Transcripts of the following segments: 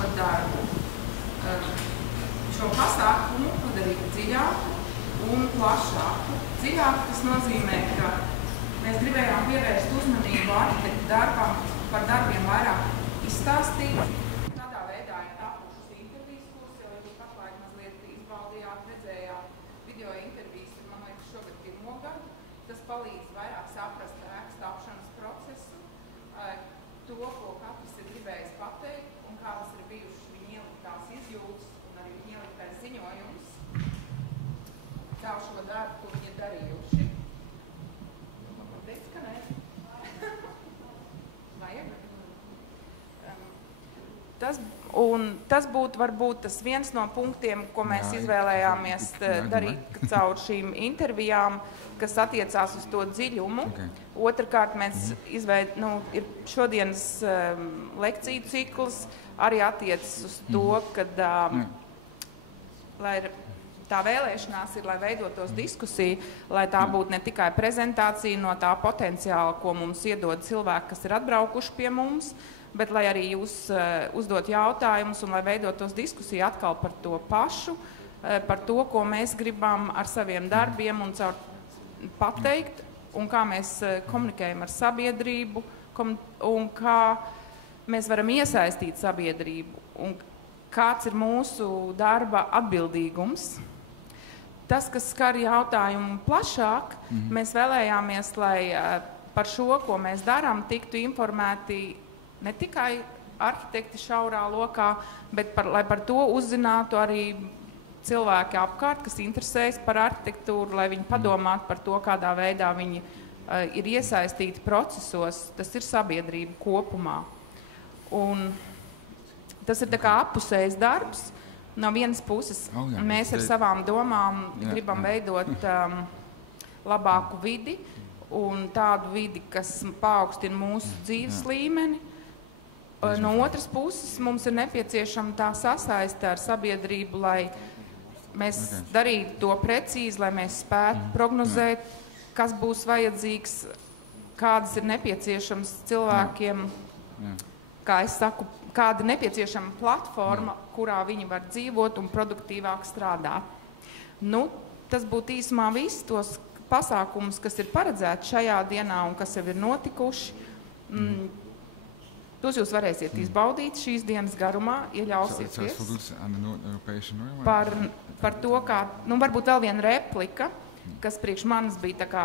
šo darbu, šo pasākumu padarīt dziļāku un plašāku. Dziļāk tas nozīmē, ka mēs gribējām pievērst uzmanību arhitektu darbam, par darbiem vairāk izstāstīt. Tādā veidā ir tapušas intervijas, kuras jau jūs pašlaik mazliet izbaudījāt, redzējāt video intervijas, man liekas, šogad pirmo gadu. Tas palīdz vairāk saprast ēkas tapšanas procesu, to, ko katrs ir gribējis pateikt un kādas ir bijušas viņa ieliktās izjūtas un arī viņa ieliktais ziņojums. Caur šo darbu, ko viņi ir darījuši. Teic, ka nē? Vajag? Tas būtu varbūt tas viens no punktiem, ko mēs izvēlējāmies darīt caur šīm intervijām, kas attiecās uz to dziļumu. Otrakārt, mēs ir šodienas lekciju cikls arī attiecas uz to, kad tā vēlēšanās ir, lai veidotos diskusija, lai tā būtu ne tikai prezentācija no tā potenciāla, ko mums iedod cilvēki, kas ir atbraukuši pie mums, bet lai arī jūs uzdot jautājumus un lai veidotos diskusija atkal par to pašu, par to, ko mēs gribam ar saviem darbiem un caur pateikt, un kā mēs komunikējam ar sabiedrību, un kā mēs varam iesaistīt sabiedrību, un kāds ir mūsu darba atbildīgums. Tas, kas skar jautājumu plašāk, mēs vēlējāmies, lai par šo, ko mēs darām, tiktu informēti ne tikai arhitekti šaurā lokā, bet lai par to uzzinātu arī cilvēki apkārt, kas interesējas par arhitektūru, lai viņi padomātu par to, kādā veidā viņi ir iesaistīti procesos. Tas ir sabiedrība kopumā. Un tas ir tā kā appusējs darbs. No vienas puses mēs ar savām domām gribam veidot labāku vidi un tādu vidi, kas paaugstina mūsu dzīves līmeni. No otras puses mums ir nepieciešama tā sasaiste ar sabiedrību, lai mēs darītu to precīzi, lai mēs spētu prognozēt, kas būs vajadzīgs, kādas ir nepieciešams cilvēkiem, kā es saku, kāda ir nepieciešama platforma, kurā viņi var dzīvot un produktīvāk strādāt. Tas būtu īsumā viss tos pasākumus, kas ir paredzēti šajā dienā un kas jau ir notikuši. Tos jūs varēsiet izbaudīt šīs dienas garumā, ieļausieties. Par to, kā, varbūt vēl viena replika, kas priekš manis bija tā kā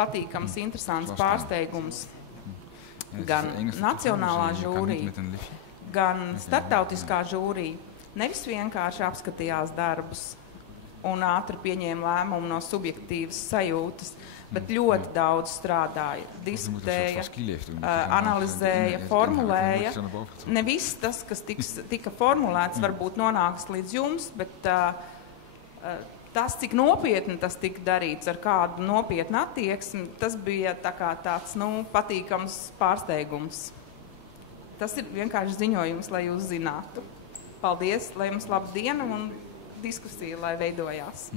patīkams, interesants pārsteigums. Gan nacionālā žūrija, gan starptautiskā žūrija nevis vienkārši apskatījās darbus un ātri pieņēma lēmumu no subjektīvas sajūtas, bet ļoti daudz strādāja, diskutēja, analizēja, formulēja. Ne viss tas, kas tika formulēts, varbūt nonāks līdz jums, bet tas, cik nopietni tas tika darīts, ar kādu nopietnu attieksmi, tas bija tāds patīkams pārsteigums. Tas ir vienkārši ziņojums, lai jūs zinātu. Paldies, lai jums laba diena un diskusija, lai veidojās.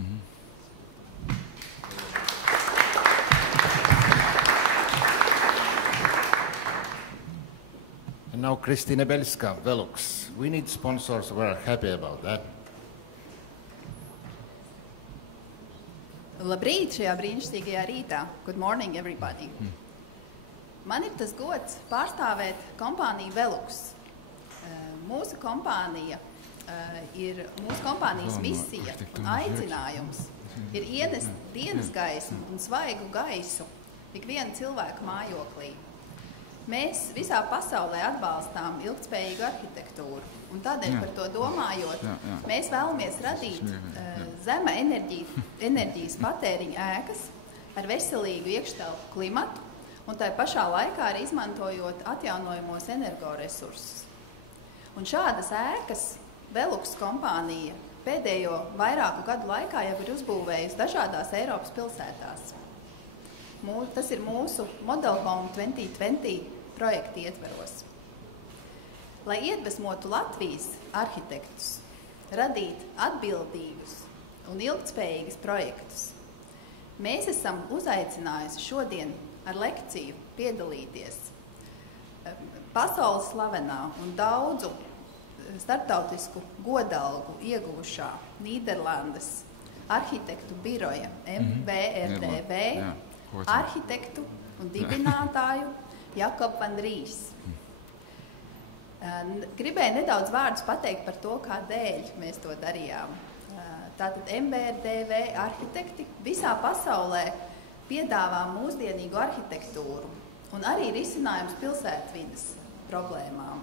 And now Kristīne Belska, Velux. We need sponsors. We're happy about that. Labrīt šajā brīnišķīgajā rītā. Good morning, everybody. Man ir tas gods pārstāvēt kompāniju Velux. Mūsu kompānijas misija un aicinājums ir ienest dienas gaismu un svaigu gaisu ikviena cilvēka mājoklī. Mēs visā pasaulē atbalstām ilgtspējīgu arhitektūru, un tādēļ par to domājot, mēs vēlamies radīt zema enerģijas patēriņa ēkas ar veselīgu iekštelpu klimatu, un tai pašā laikā arī izmantojot atjaunojamos energoresursus. Un šādas ēkas Velux kompānija pēdējo vairāku gadu laikā jau ir uzbūvējusi dažādās Eiropas pilsētās. Tas ir mūsu Model Home 2020 projekta ietveros. Lai iedvesmotu Latvijas arhitektus, radīt atbildīgus un ilgtspējīgus projektus, mēs esam uzaicinājusi šodien ar lekciju piedalīties pasaules slavenā un daudzu starptautisku godalgu ieguvušā Nīderlandes arhitektu biroja MBRDV arhitektu un dibinātāju Jacob van Rijas. Gribēju nedaudz vārdus pateikt par to, kādēļ mēs to darījām. Tātad MBRDV arhitekti visā pasaulē piedāvā mūsdienīgu arhitektūru un arī risinājums pilsētvides problēmām.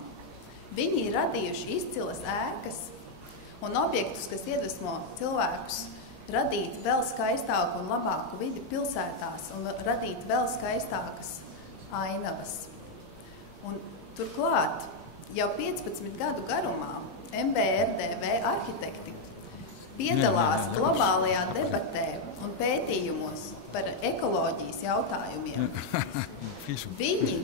Viņi ir radījuši izcilas ēkas un objektus, kas iedvesmo cilvēkus radīt vēl skaistāku un labāku vidi pilsētās un radīt vēl skaistākas ainavas. Un turklāt jau 15 gadu garumā MBRDV arhitekti piedalās globālajā debatē un pētījumos par ekoloģijas jautājumiem. Viņi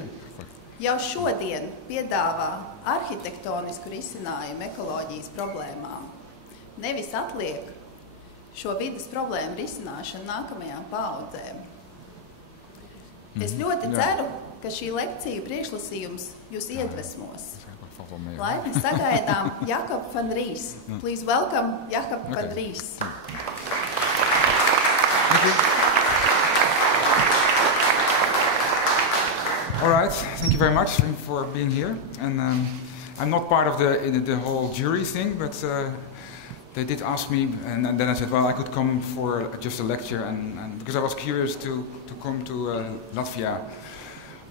jau šodien piedāvā arhitektonisku risinājumu ekoloģijas problēmām. Nevis atliek šo vidas problēmu risināšanu nākamajām paaudzēm. Es ļoti ceru, ka šī lekcija priekšlasījums jūs iedvesmos. Laipni sagaidām Jacob van Rijas. Please welcome Jacob van Rijas. All right, thank you very much for being here. And I'm not part of the whole jury thing, but they did ask me, and then I said, well, I could come for just a lecture, and because I was curious to come to Latvia.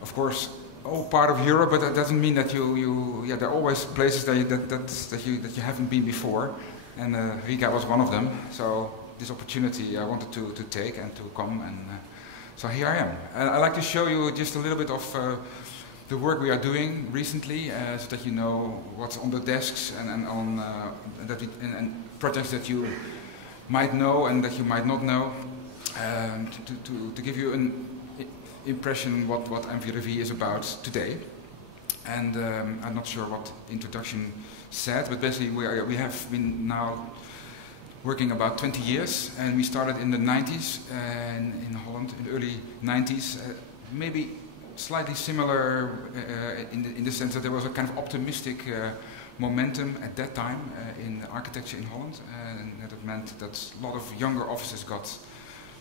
Of course, all part of Europe, but that doesn't mean that there are always places that you haven't been before, and Riga was one of them. So this opportunity I wanted to take and to come, and so here I am. And I'd like to show you just a little bit of the work we are doing recently, so that you know what's on the desks and on and projects that you might know and that you might not know, to give you an impression what MVRV is about today. And I'm not sure what introduction said, but basically we have been now working about 20 years, and we started in the 90s in Holland, in the early 90s, maybe slightly similar in the sense that there was a kind of optimistic momentum at that time in architecture in Holland, and that meant that a lot of younger officers got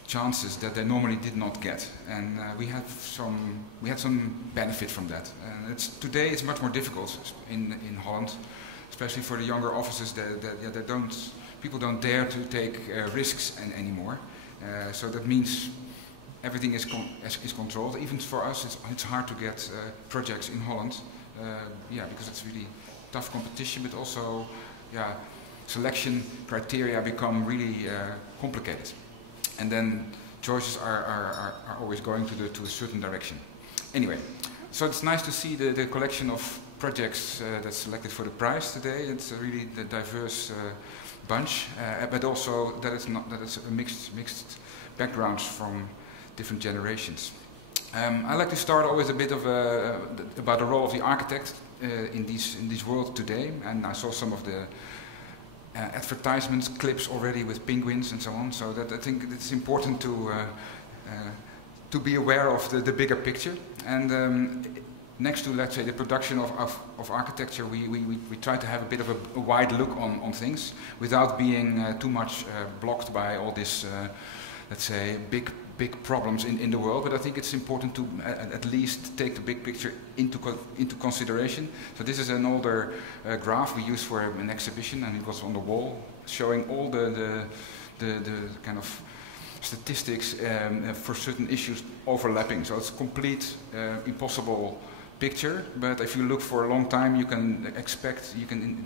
chances that they normally did not get, and we had some benefit from that. And today it's much more difficult in Holland, especially for the younger officers. People don't dare to take risks anymore. So that means everything is controlled. Even for us, it's hard to get projects in Holland, because it's really tough competition, but also, selection criteria become really complicated. And then choices are always going to a certain direction. Anyway, so it's nice to see the collection of projects that's selected for the prize today. It's a really diverse bunch, but also that it's a mixed backgrounds from different generations. I like to start always a bit of about the role of the architect in this world today, and I saw some of the advertisements clips already with penguins and so on. So that I think it's important to be aware of the bigger picture. And next to, let's say, the production of architecture, we try to have a bit of a wide look on things without being too much blocked by all this, let's say, big problems in the world. But I think it's important to at least take the big picture into consideration. So this is an older graph we used for an exhibition, and it was on the wall, showing all the kind of statistics for certain issues overlapping. So it's a complete impossible picture, but if you look for a long time, you can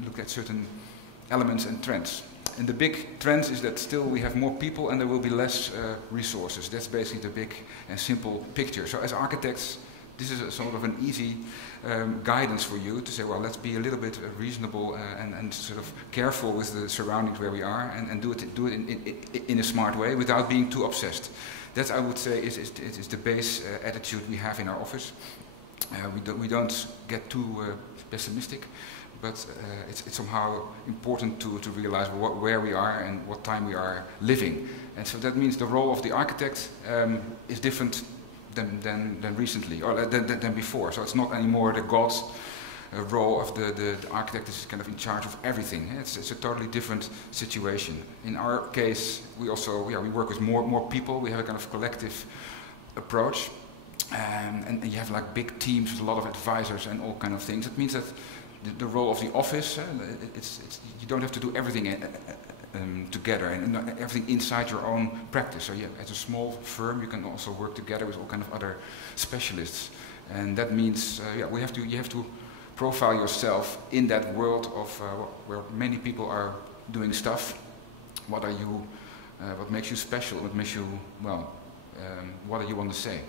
look at certain elements and trends. And the big trend is that still we have more people and there will be less resources. That's basically the big and simple picture. So as architects, this is a sort of an easy guidance for you to say, well, let's be a little bit reasonable and sort of careful with the surroundings where we are, and do it in a smart way without being too obsessed. That, I would say, is the base attitude we have in our office. We don't get too pessimistic, but it's somehow important to realize where we are and what time we are living. And so that means the role of the architect is different than recently, or than before. So it's not anymore the god role of the architect is kind of in charge of everything. It's a totally different situation. In our case, we also we work with more people. We have a kind of collective approach, and you have like big teams with a lot of advisors and all kind of things. It means that the role of the office, you don't have to do everything together and everything inside your own practice. So as a small firm, you can also work together with all kind of other specialists, and that means you have to profile yourself in that world of where many people are doing stuff. What are you? What makes you special? What makes you what do you want to say?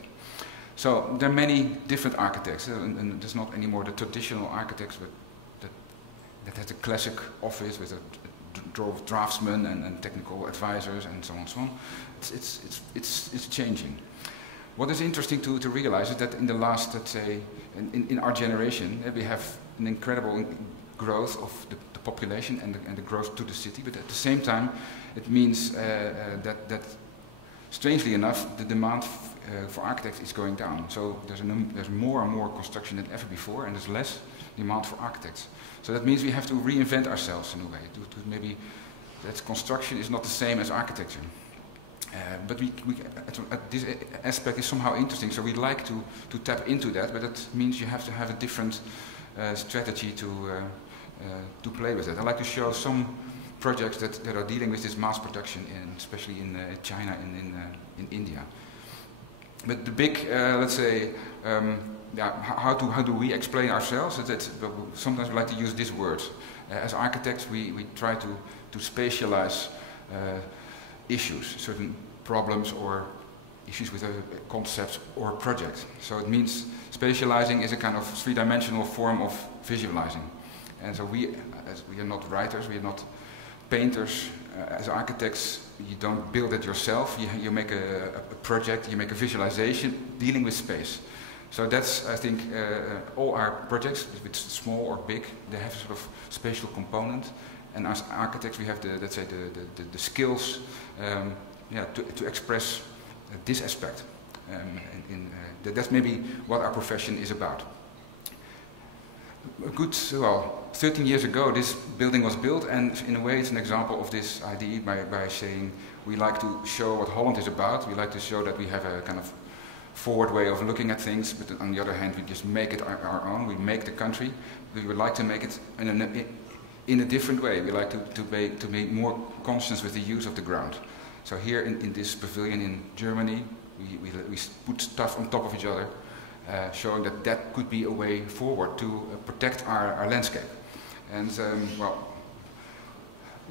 So there are many different architects, and there's not anymore the traditional architects, but that has a classic office with a draftsmen and technical advisors and so on and so on. It's changing. What is interesting to realize is that in the last, let's say, in our generation, we have an incredible growth of the population and the growth to the city, but at the same time, it means that strangely enough, the demand for architects is going down. So there's more and more construction than ever before, and there's less demand for architects. So that means we have to reinvent ourselves in a way. To maybe that construction is not the same as architecture. But this aspect is somehow interesting, so we'd like to tap into that, but that means you have to have a different strategy to play with it. I'd like to show some projects that are dealing with this mass production, especially in China and in India. But the big, let's say, how do we explain ourselves? Sometimes we like to use this word. As architects, we try to spatialize issues, certain problems or issues with concepts or projects. So it means spatializing is a kind of three-dimensional form of visualizing. And so we are not writers, we are not painters. As architects, you don't build it yourself. You make a project, you make a visualization dealing with space. So that's, I think, all our projects, if it's small or big, they have a sort of spatial component. And as architects, we have the skills to express this aspect. That's maybe what our profession is about. A good, 13 years ago, this building was built, and in a way, it's an example of this idea by saying we like to show what Holland is about. We like to show that we have a kind of forward way of looking at things, but on the other hand, we just make it our own. We make the country. We would like to make it in a different way. We like to be more conscious with the use of the ground. So here in this pavilion in Germany, we put stuff on top of each other, showing that could be a way forward to protect our landscape. And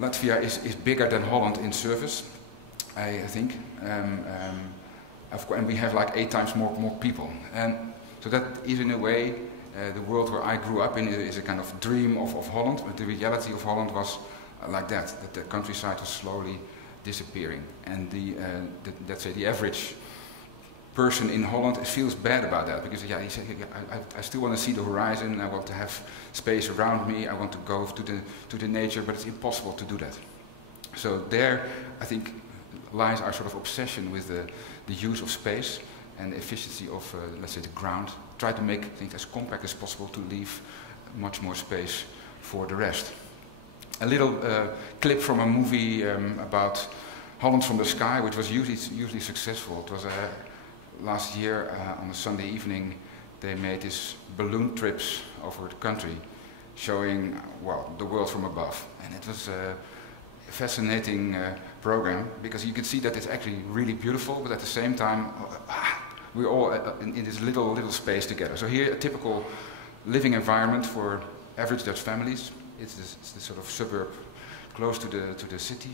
Latvia is bigger than Holland in surface, I think. Of course, and we have like 8 times more people. And so that is in a way the world where I grew up in is a kind of dream of Holland, but the reality of Holland was like that the countryside was slowly disappearing. And let's say the average person in Holland feels bad about that, because he said, I still want to see the horizon, I want to have space around me, I want to go to the nature, but it's impossible to do that. So there, I think, lies our sort of obsession with the use of space and the efficiency of, let's say, the ground. Try to make things as compact as possible to leave much more space for the rest. A little clip from a movie about Holland from the Sky, which was hugely successful. It was last year on a Sunday evening, they made these balloon trips over the country, showing the world from above, and it was a fascinating program, because you could see that it's actually really beautiful, but at the same time, we're all in this little space together. So here, a typical living environment for average Dutch families. It's this sort of suburb close to the city.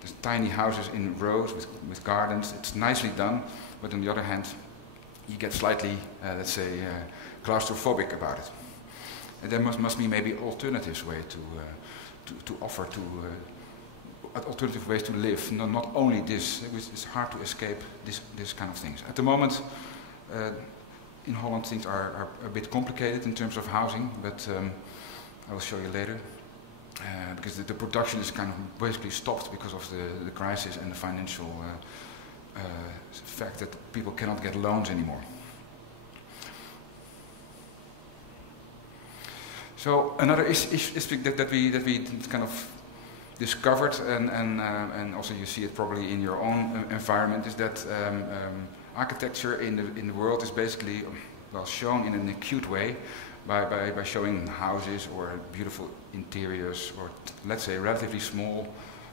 There's tiny houses in rows with gardens. It's nicely done, but on the other hand, you get slightly, let's say, claustrophobic about it. And there must be maybe alternatives way to offer alternative ways to live. Not only this. It's hard to escape this kind of things. At the moment, in Holland, things are a bit complicated in terms of housing, but I will show you later. Because the production is kind of basically stopped because of the crisis and the financial fact that people cannot get loans anymore. So another aspect that we kind of discovered, and also you see it probably in your own environment, is that architecture in the world is basically shown in an acute way by showing houses or beautiful interiors, or let's say relatively small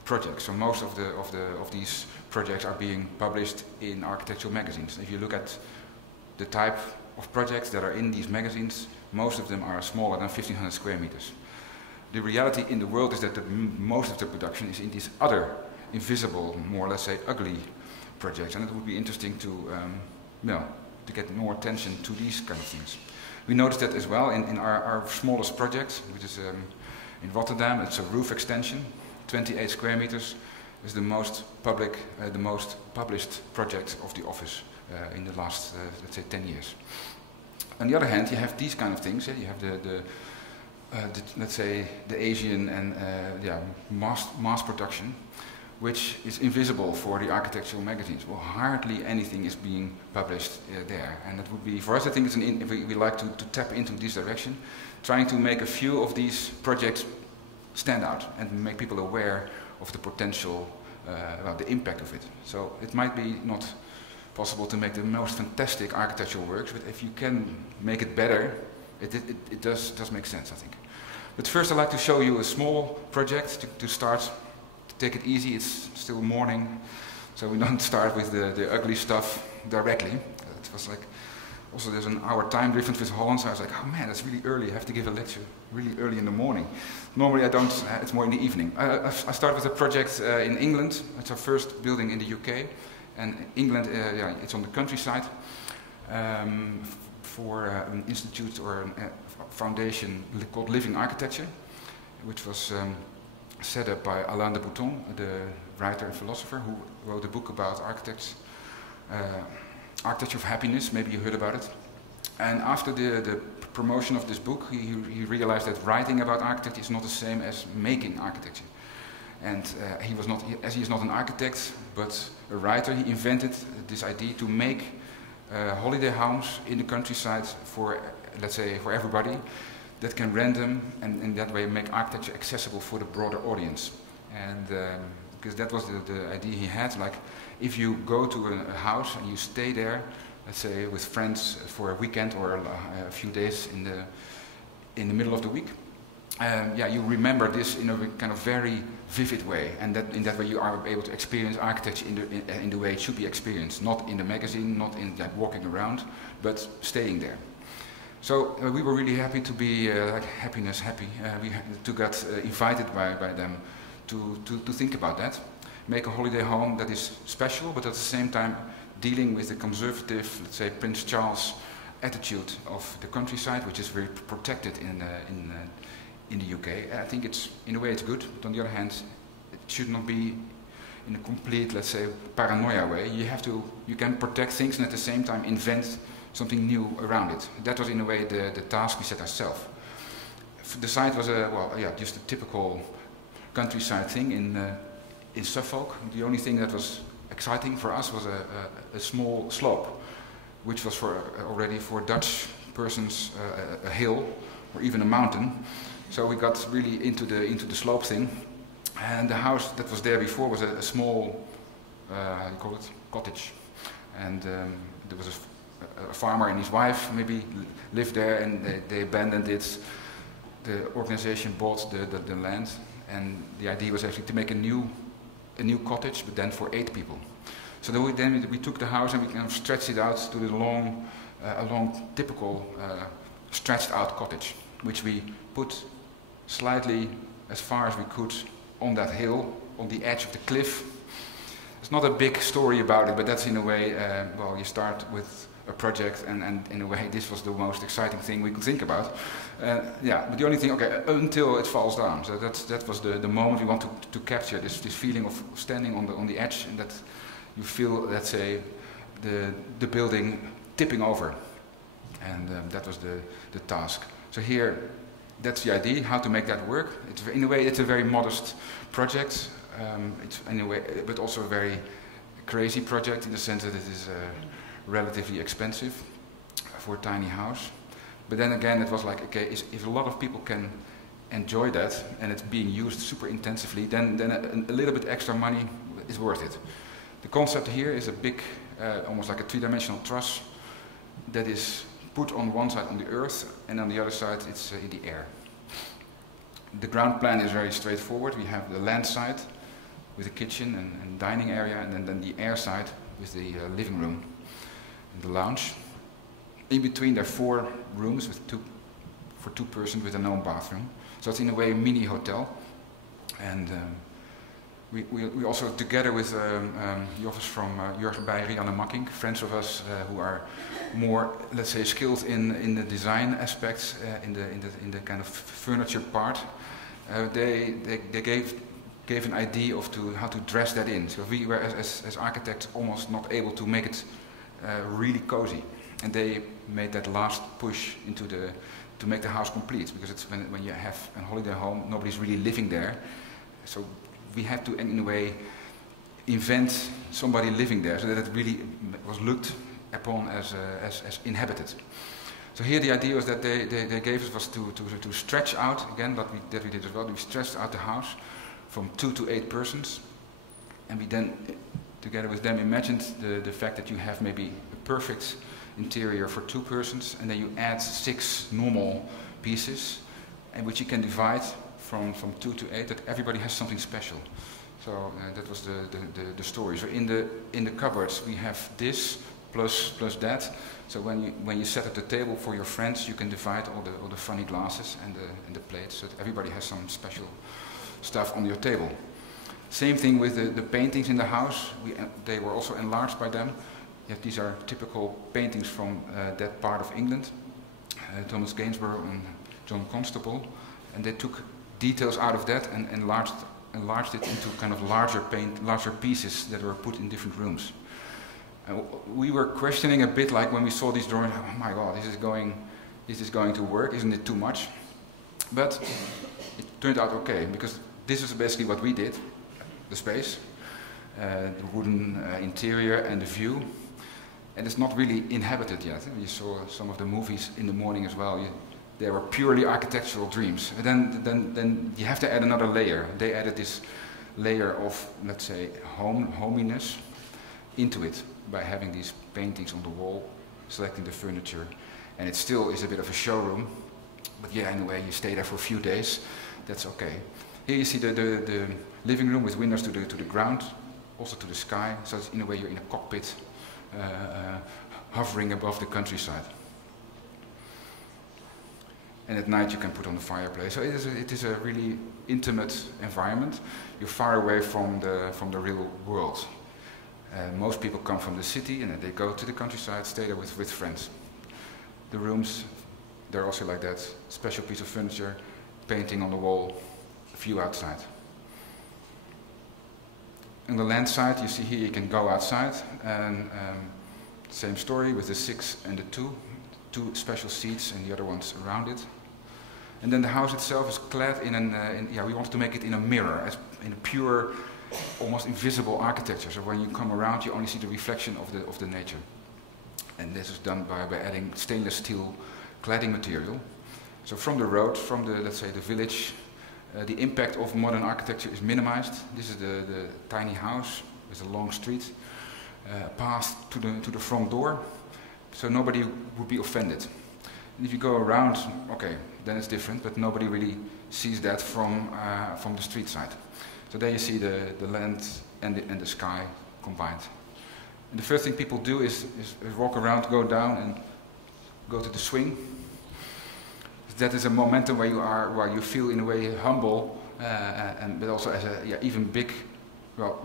projects. So most of these projects are being published in architectural magazines. If you look at the type of projects that are in these magazines, most of them are smaller than 1,500 square meters. The reality in the world is that most of the production is in these other invisible, more, let's say, ugly projects, and it would be interesting to get more attention to these kind of things. We noticed that as well in our smallest project, which is in Rotterdam. It's a roof extension, 28 square meters. Is the most published project of the office in the last, let's say, 10 years. On the other hand, you have these kind of things. You have let's say, the Asian and mass production, which is invisible for the architectural magazines. Well, hardly anything is being published there, and that would be, for us, I think it's we like to tap into this direction, trying to make a few of these projects stand out and make people aware of the potential, the impact of it. So it might be not possible to make the most fantastic architectural works, but if you can make it better, it does make sense, I think. But first I'd like to show you a small project to start, to take it easy. It's still morning, so we don't start with the ugly stuff directly. It was like, also there's an hour time difference with Holland, so I was like, oh man, that's really early, I have to give a lecture really early in the morning. Normally I don't, it's more in the evening. I start with a project in England. It's our first building in the UK, and England, it's on the countryside, for an institute or a foundation called Living Architecture, which was set up by Alain de Botton, the writer and philosopher who wrote a book about architects, Architecture of Happiness. Maybe you heard about it. And after the promotion of this book, he realized that writing about architecture is not the same as making architecture. And he is not an architect, but a writer. He invented this idea to make holiday homes in the countryside for, let's say, for everybody, that can rent them and in that way make architecture accessible for the broader audience. And because that was the idea he had, like if you go to a house and you stay there, let's say with friends for a weekend or a few days in the middle of the week, you remember this in a kind of very vivid way, and that in that way you are able to experience architecture in the way it should be experienced, not in the magazine, not in walking around, but staying there. So we were really happy to be happy. We got invited by them to think about that, make a holiday home that is special, but at the same time dealing with the conservative, let's say, Prince Charles attitude of the countryside, which is very protected in the UK. I think it's, in a way, it's good, but on the other hand, it should not be in a complete, let's say, paranoia way. You can protect things and at the same time invent something new around it. That was, in a way, the task we set ourselves. The site was just a typical countryside thing in Suffolk. The only thing that was exciting for us was a small slope, which was already for Dutch persons a hill or even a mountain. So we got really into the slope thing, and the house that was there before was a small, how do you call it, cottage, and there was a farmer and his wife maybe lived there, and they abandoned it. The organization bought the land, and the idea was actually to make a new cottage, but then for 8 people. So then we took the house and we kind of stretched it out to the a long typical stretched out cottage, which we put slightly as far as we could on that hill, on the edge of the cliff. It's not a big story about it, but that's in a way, you start with a project, and in a way this was the most exciting thing we could think about. But the only thing, until it falls down. So that was the moment we want to capture, this feeling of standing on the edge, and that you feel, let's say, the building tipping over. And that was the task. So here, that's the idea, how to make that work. In a way, it's a very modest project. It's in a way, but also a very crazy project in the sense that it is relatively expensive for a tiny house. But then again, it was like, okay, if a lot of people can enjoy that and it's being used super intensively, then a little bit extra money is worth it. The concept here is a big, almost like a three-dimensional truss that is put on one side on the earth and on the other side it's in the air. The ground plan is very straightforward. We have the land side with a kitchen and dining area, and then the air side with the living room and the lounge. In between there are 4 rooms for 2 persons with an own bathroom. So it's in a way a mini hotel. And we also, together with the office from Jurgen bij Rianne Makking, friends of us who are more, let's say, skilled in the design aspects, in the kind of furniture part, they gave an idea of how to dress that in. So we were, as architects, almost not able to make it really cozy. And they made that last push to make the house complete, because it's when you have a holiday home, nobody's really living there. So we had to, in a way, invent somebody living there so that it really was looked upon as inhabited. So here the idea was that they gave us was to stretch out, again, that we did as well. We stretched out the house from 2 to 8 persons, and we then, together with them, imagined the fact that you have maybe a perfect interior for 2 persons, and then you add 6 normal pieces, and which you can divide from 2 to 8, that everybody has something special. So that was the story. So in the cupboards we have this plus that. So when you set up the table for your friends, you can divide all the funny glasses and the plates, so that everybody has some special stuff on your table. Same thing with the paintings in the house. They were also enlarged by them. Yet these are typical paintings from that part of England, Thomas Gainsborough and John Constable, and they took details out of that and enlarged it into kind of larger pieces that were put in different rooms. We were questioning a bit, like when we saw these drawings, oh my God, this is going to work, isn't it too much? But it turned out okay, because this is basically what we did, the space, the wooden interior and the view. And it's not really inhabited yet. You saw some of the movies in the morning as well. They were purely architectural dreams. And then you have to add another layer. They added this layer of, let's say, hominess into it by having these paintings on the wall, selecting the furniture. And it still is a bit of a showroom. But yeah, in a way, you stay there for a few days. That's okay. Here you see the living room with windows to the ground, also to the sky. So it's, in a way, you're in a cockpit. Hovering above the countryside, and at night you can put on the fireplace. So it is a really intimate environment. You're far away from the real world. Most people come from the city and they go to the countryside, stay there with friends. The rooms, they're also like that. Special piece of furniture, painting on the wall, view outside. On the land side, you see here you can go outside, and same story with the 6 and the 2 special seats and the other ones around it. And then the house itself is clad we wanted to make it in a mirror, in a pure, almost invisible architecture. So when you come around, you only see the reflection of the nature. And this is done by adding stainless steel cladding material. So from the road, from let's say the village, the impact of modern architecture is minimized. This is the tiny house with a long street, path to the front door, so nobody would be offended. And if you go around, okay, then it's different, but nobody really sees that from the street side. So there you see the land and the sky combined. And the first thing people do is walk around, go down, and go to the swing. That is a momentum where you feel in a way humble, but also as even big,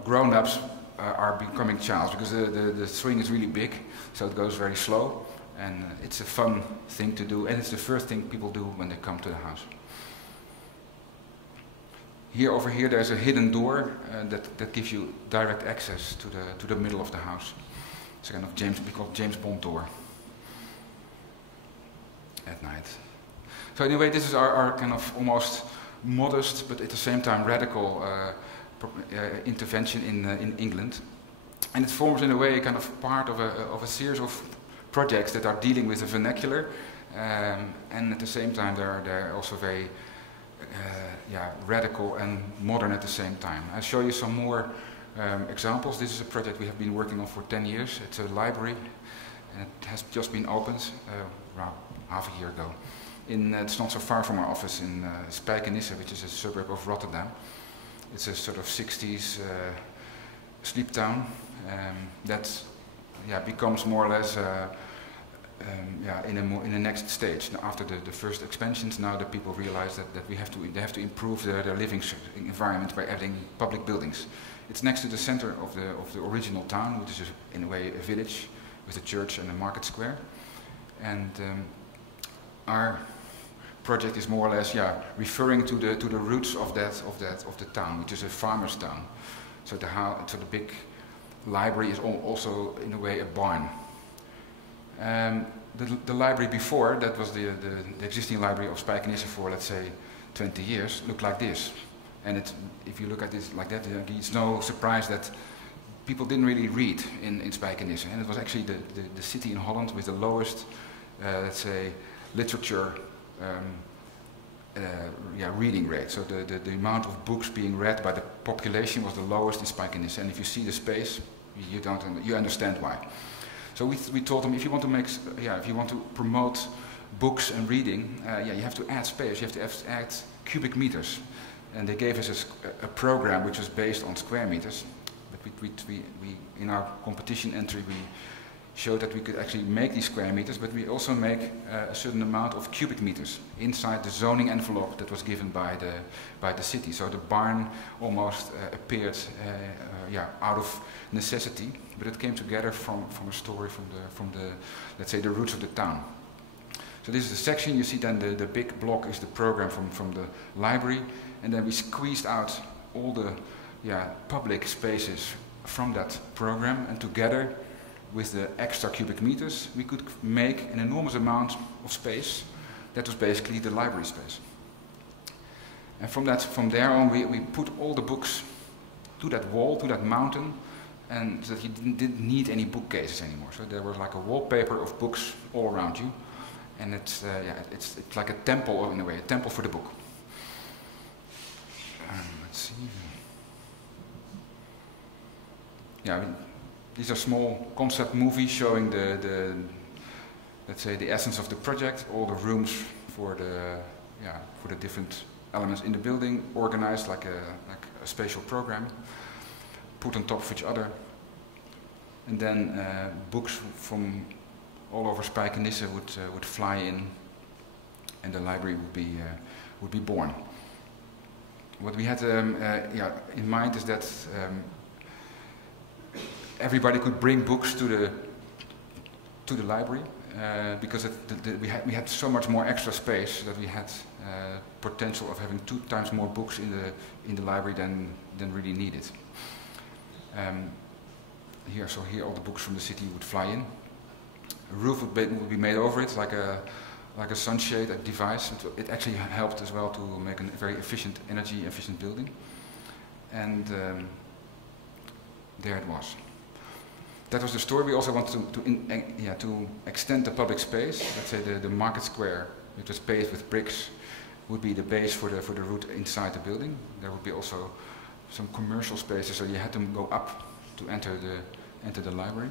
grown-ups are becoming childs, because the swing is really big, so it goes very slow, and it's a fun thing to do, and it's the first thing people do when they come to the house. Over here there's a hidden door that gives you direct access to the middle of the house. It's a kind of James Bond door at night. So anyway, this is our kind of almost modest, but at the same time radical intervention in England. And it forms in a way kind of part of a series of projects that are dealing with the vernacular and at the same time they're also very radical and modern at the same time. I'll show you some more examples. This is a project we have been working on for 10 years. It's a library, and it has just been opened around half a year ago. It's not so far from our office in Spijkenisse, which is a suburb of Rotterdam. It's a sort of 60s sleep town that becomes more or less in the next stage. Now, after the first expansions, now the people realize that they have to improve their living environment by adding public buildings. It's next to the center of the original town, which is in a way a village with a church and a market square. And our project is more or less referring to the roots of the town, which is a farmer's town. So the big library is also in a way a barn. The library before, that was the existing library of Spijkenisse for, let's say, 20 years, looked like this. And if you look at this like that, it's no surprise that people didn't really read in Spijkenisse. And it was actually the city in Holland with the lowest, let's say, literature reading rate. So the amount of books being read by the population was the lowest in Spijkenisse. And if you see the space, you understand why. So we told them, if you want to promote books and reading, you have to add space. You have to add cubic meters. And they gave us a program which was based on square meters. But we in our competition entry, we showed that we could actually make these square meters, but we also make a certain amount of cubic meters inside the zoning envelope that was given by the city. So the barn almost appeared out of necessity, but it came together from a story from the let's say the roots of the town. So this is the section. You see then the big block is the program from the library, and then we squeezed out all the public spaces from that program, and together with the extra cubic meters, we could make an enormous amount of space that was basically the library space. And from there on, we put all the books to that wall, to that mountain, and so that you didn't need any bookcases anymore. So there was like a wallpaper of books all around you, and it's like a temple in a way, a temple for the book. Let's see. These are small concept movies showing let's say the essence of the project, all the rooms for the different elements in the building, organized like a spatial program, put on top of each other, and then books from all over Spijkenisse would fly in, and the library would be born. What we had in mind is that everybody could bring books to the library because we had so much more extra space that we had potential of having 2 times more books in the library than really needed. Here all the books from the city would fly in. A roof would be made over it like a sunshade, a device. It actually helped as well to make a very energy efficient building. And there it was. That was the story. We also wanted to extend the public space. Let's say the market square, which was paved with bricks, would be the base for the route inside the building. There would be also some commercial spaces, so you had to go up to enter the library.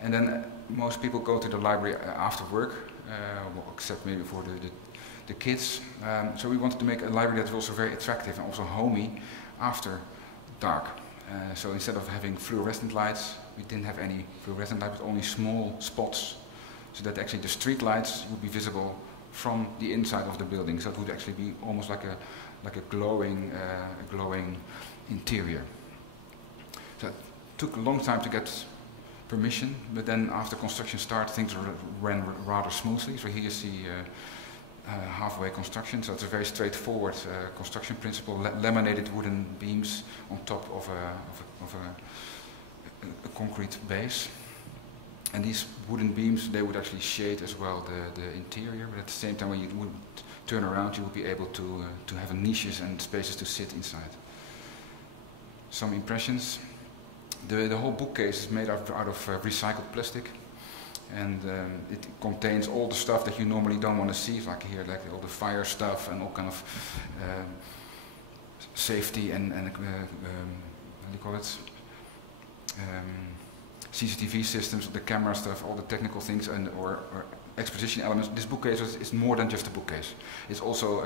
And then most people go to the library after work, except maybe for the kids. So we wanted to make a library that was also very attractive and also homey after dark. So instead of having fluorescent lights, we didn't have any fluorescent lights, but only small spots, so that actually the street lights would be visible from the inside of the building. So it would actually be almost like a glowing interior. So it took a long time to get permission, but then after construction started, things ran rather smoothly. So here you see halfway construction. So it's a very straightforward construction principle: laminated wooden beams on top of a concrete base. And these wooden beams, they would actually shade as well the interior, but at the same time when you would turn around, you would be able to have niches and spaces to sit inside. Some impressions. The whole bookcase is made out of recycled plastic. And it contains all the stuff that you normally don't want to see, like here, like all the fire stuff and all kind of safety and how do you call it? CCTV systems, the camera stuff, all the technical things, and or exposition elements. This bookcase is more than just a bookcase. It's also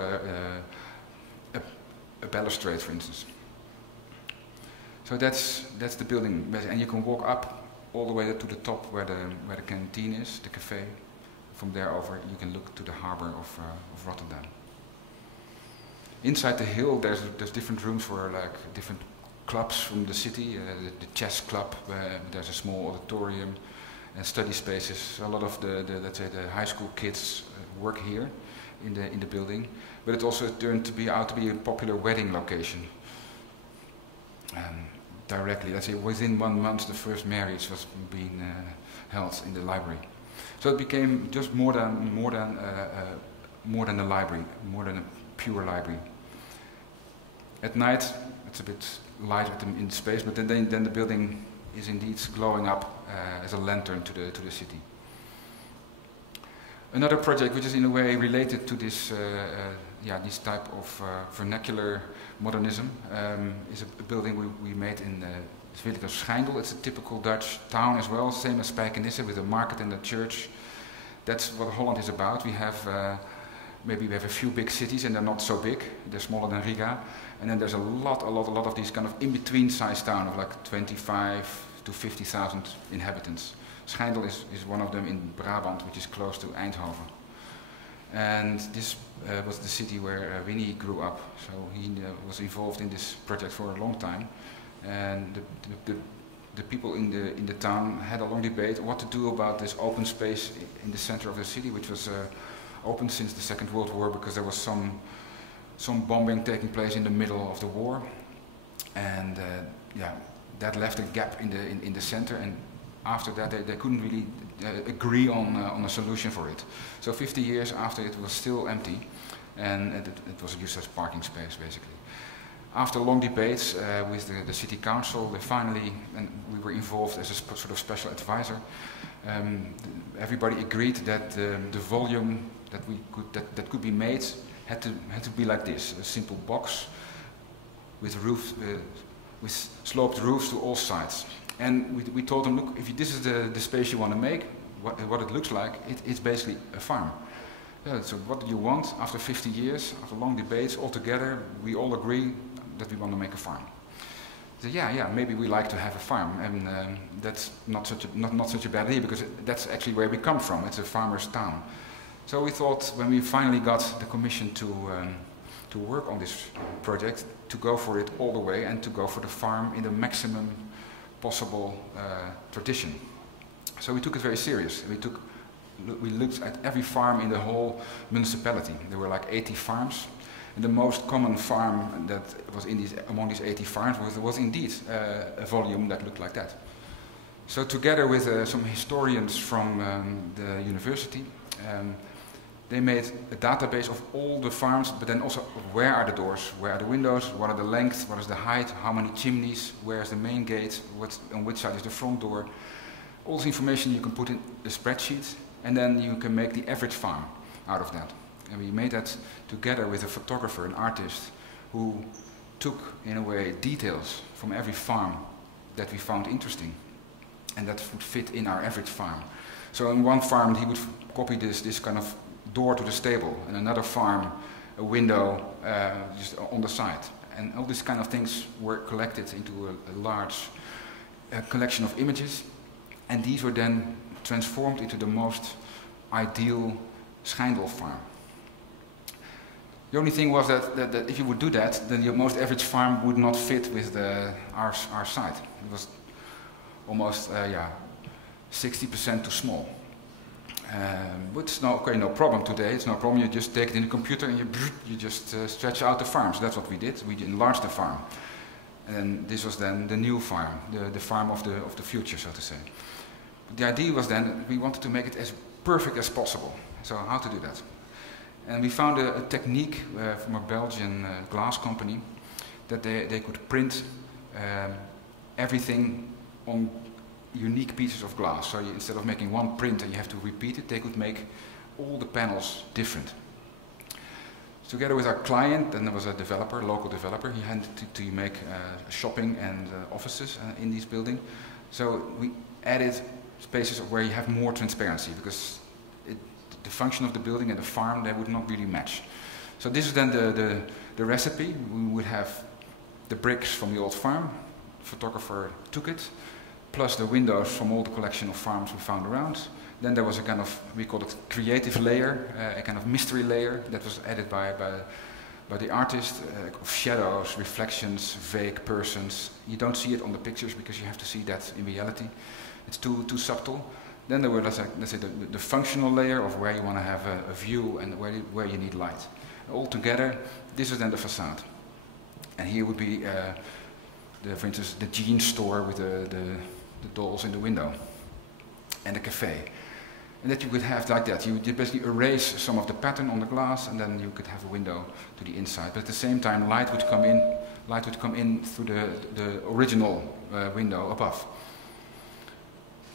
a balustrade, for instance. So that's the building, and you can walk up all the way to the top where the canteen is, the cafe. From there over, you can look to the harbor of Rotterdam. Inside the hill, there's different rooms for like different clubs from the city. The chess club, there's a small auditorium, and study spaces. So a lot of the let's say the high school kids work here in the building. But it also turned out to be a popular wedding location. Directly, let's say within 1 month, the first marriage was being held in the library. So it became just more than a library, more than a pure library. At night, it's a bit light in the space, but then the building is indeed glowing up as a lantern to the city. Another project, which is in a way related to this type of vernacular modernism, is a building we made in the village of Schijndel. It's a typical Dutch town as well, same as Spijkenisse, with a market and a church. That's what Holland is about. We have maybe we have a few big cities, and they're not so big. They're smaller than Riga, and then there's a lot of these kind of in-between size towns of like 25 to 50,000 inhabitants. Schijndel is one of them in Brabant, which is close to Eindhoven. And this was the city where Winnie grew up, so he was involved in this project for a long time. And the people in the town had a long debate what to do about this open space in the center of the city, which was open since the Second World War, because there was some bombing taking place in the middle of the war, and that left a gap in the center. And after that, they couldn't really agree on a solution for it. So 50 years after, it was still empty, and it was used as parking space, basically. After long debates with the city council, they finally, and we were involved as a sort of special advisor, everybody agreed that the volume that could be made had to be like this: a simple box with roof, with sloped roofs to all sides. And we told them, look, if this is the space you want to make, what it looks like, it's basically a farm. So what do you want? After 50 years, after long debates, all together, we all agree that we want to make a farm. So maybe we like to have a farm, and that's not such a bad idea, because that's actually where we come from. It's a farmer's town. So we thought, when we finally got the commission to work on this project, to go for it all the way and to go for the farm in the maximum possible tradition. So we took it very serious. We looked at every farm in the whole municipality. There were like 80 farms, and the most common farm that was among these 80 farms was indeed a volume that looked like that. So together with some historians from the university, they made a database of all the farms, but then also where are the doors, where are the windows, what are the lengths, what is the height, how many chimneys, where is the main gate, on which side is the front door. All this information you can put in a spreadsheet, and then you can make the average farm out of that. And we made that together with a photographer, an artist, who took, in a way, details from every farm that we found interesting, and that would fit in our average farm. So in one farm he would copy this kind of door to the stable, and another farm, a window just on the side. And all these kind of things were collected into a large collection of images, and these were then transformed into the most ideal Schijndel farm. The only thing was that if you would do that, then your most average farm would not fit with our site. It was almost 60% too small. But it's no problem today. It's no problem. You just take it in the computer and you just stretch out the farm. So that's what we did. We enlarged the farm, and this was then the new farm, the farm of the future, so to say. But the idea was then we wanted to make it as perfect as possible. So how to do that? And we found a technique from a Belgian glass company that they could print everything on unique pieces of glass. So instead of making one print and you have to repeat it, they could make all the panels different. Together with our client, and there was a developer, local developer, he had to make shopping and offices in this building. So we added spaces where you have more transparency, because the function of the building and the farm, they would not really match. So this is then the recipe. We would have the bricks from the old farm, the photographer took it, plus the windows from all the collection of farms we found around. Then there was a kind of, we call it creative layer, a kind of mystery layer that was added by the artist, of shadows, reflections, vague persons. You don't see it on the pictures because you have to see that in reality. It's too subtle. Then there were, let's say, the functional layer of where you want to have a view and where you need light. All together, this is then the facade. And here would be, for instance, the jeans store with the dolls in the window, and the cafe. And that you could have like that. You would basically erase some of the pattern on the glass, and then you could have a window to the inside. But at the same time, light would come in through the original window above.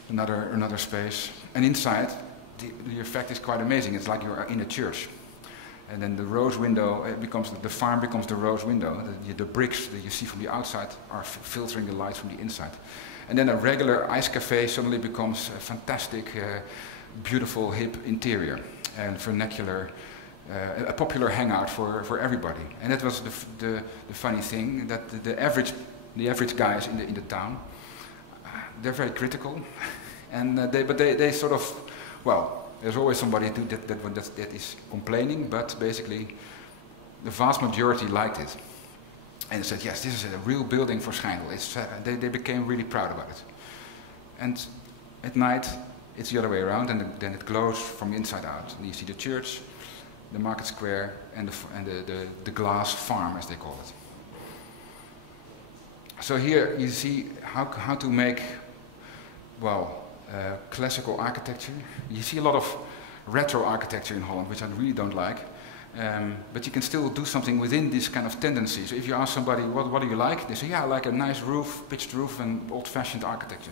Another space. And inside, the effect is quite amazing. It's like you're in a church. And then the rose window, the farm becomes the rose window. The bricks that you see from the outside are filtering the light from the inside. And then a regular ice cafe suddenly becomes a fantastic, beautiful, hip interior and vernacular, a popular hangout for everybody. And that was the funny thing, that the average guys in the town, they're very critical, and they sort of, well, there's always somebody that is complaining, but basically the vast majority liked it. And they said, yes, this is a real building for Schijndel. They became really proud about it. And at night, it's the other way around, and then it glows from the inside out. And you see the church, the market square, and the glass farm, as they call it. So here you see how to make, well, classical architecture. You see a lot of retro architecture in Holland, which I really don't like. But you can still do something within this kind of tendency. So if you ask somebody, what do you like? They say, yeah, I like a nice roof, pitched roof, and old-fashioned architecture.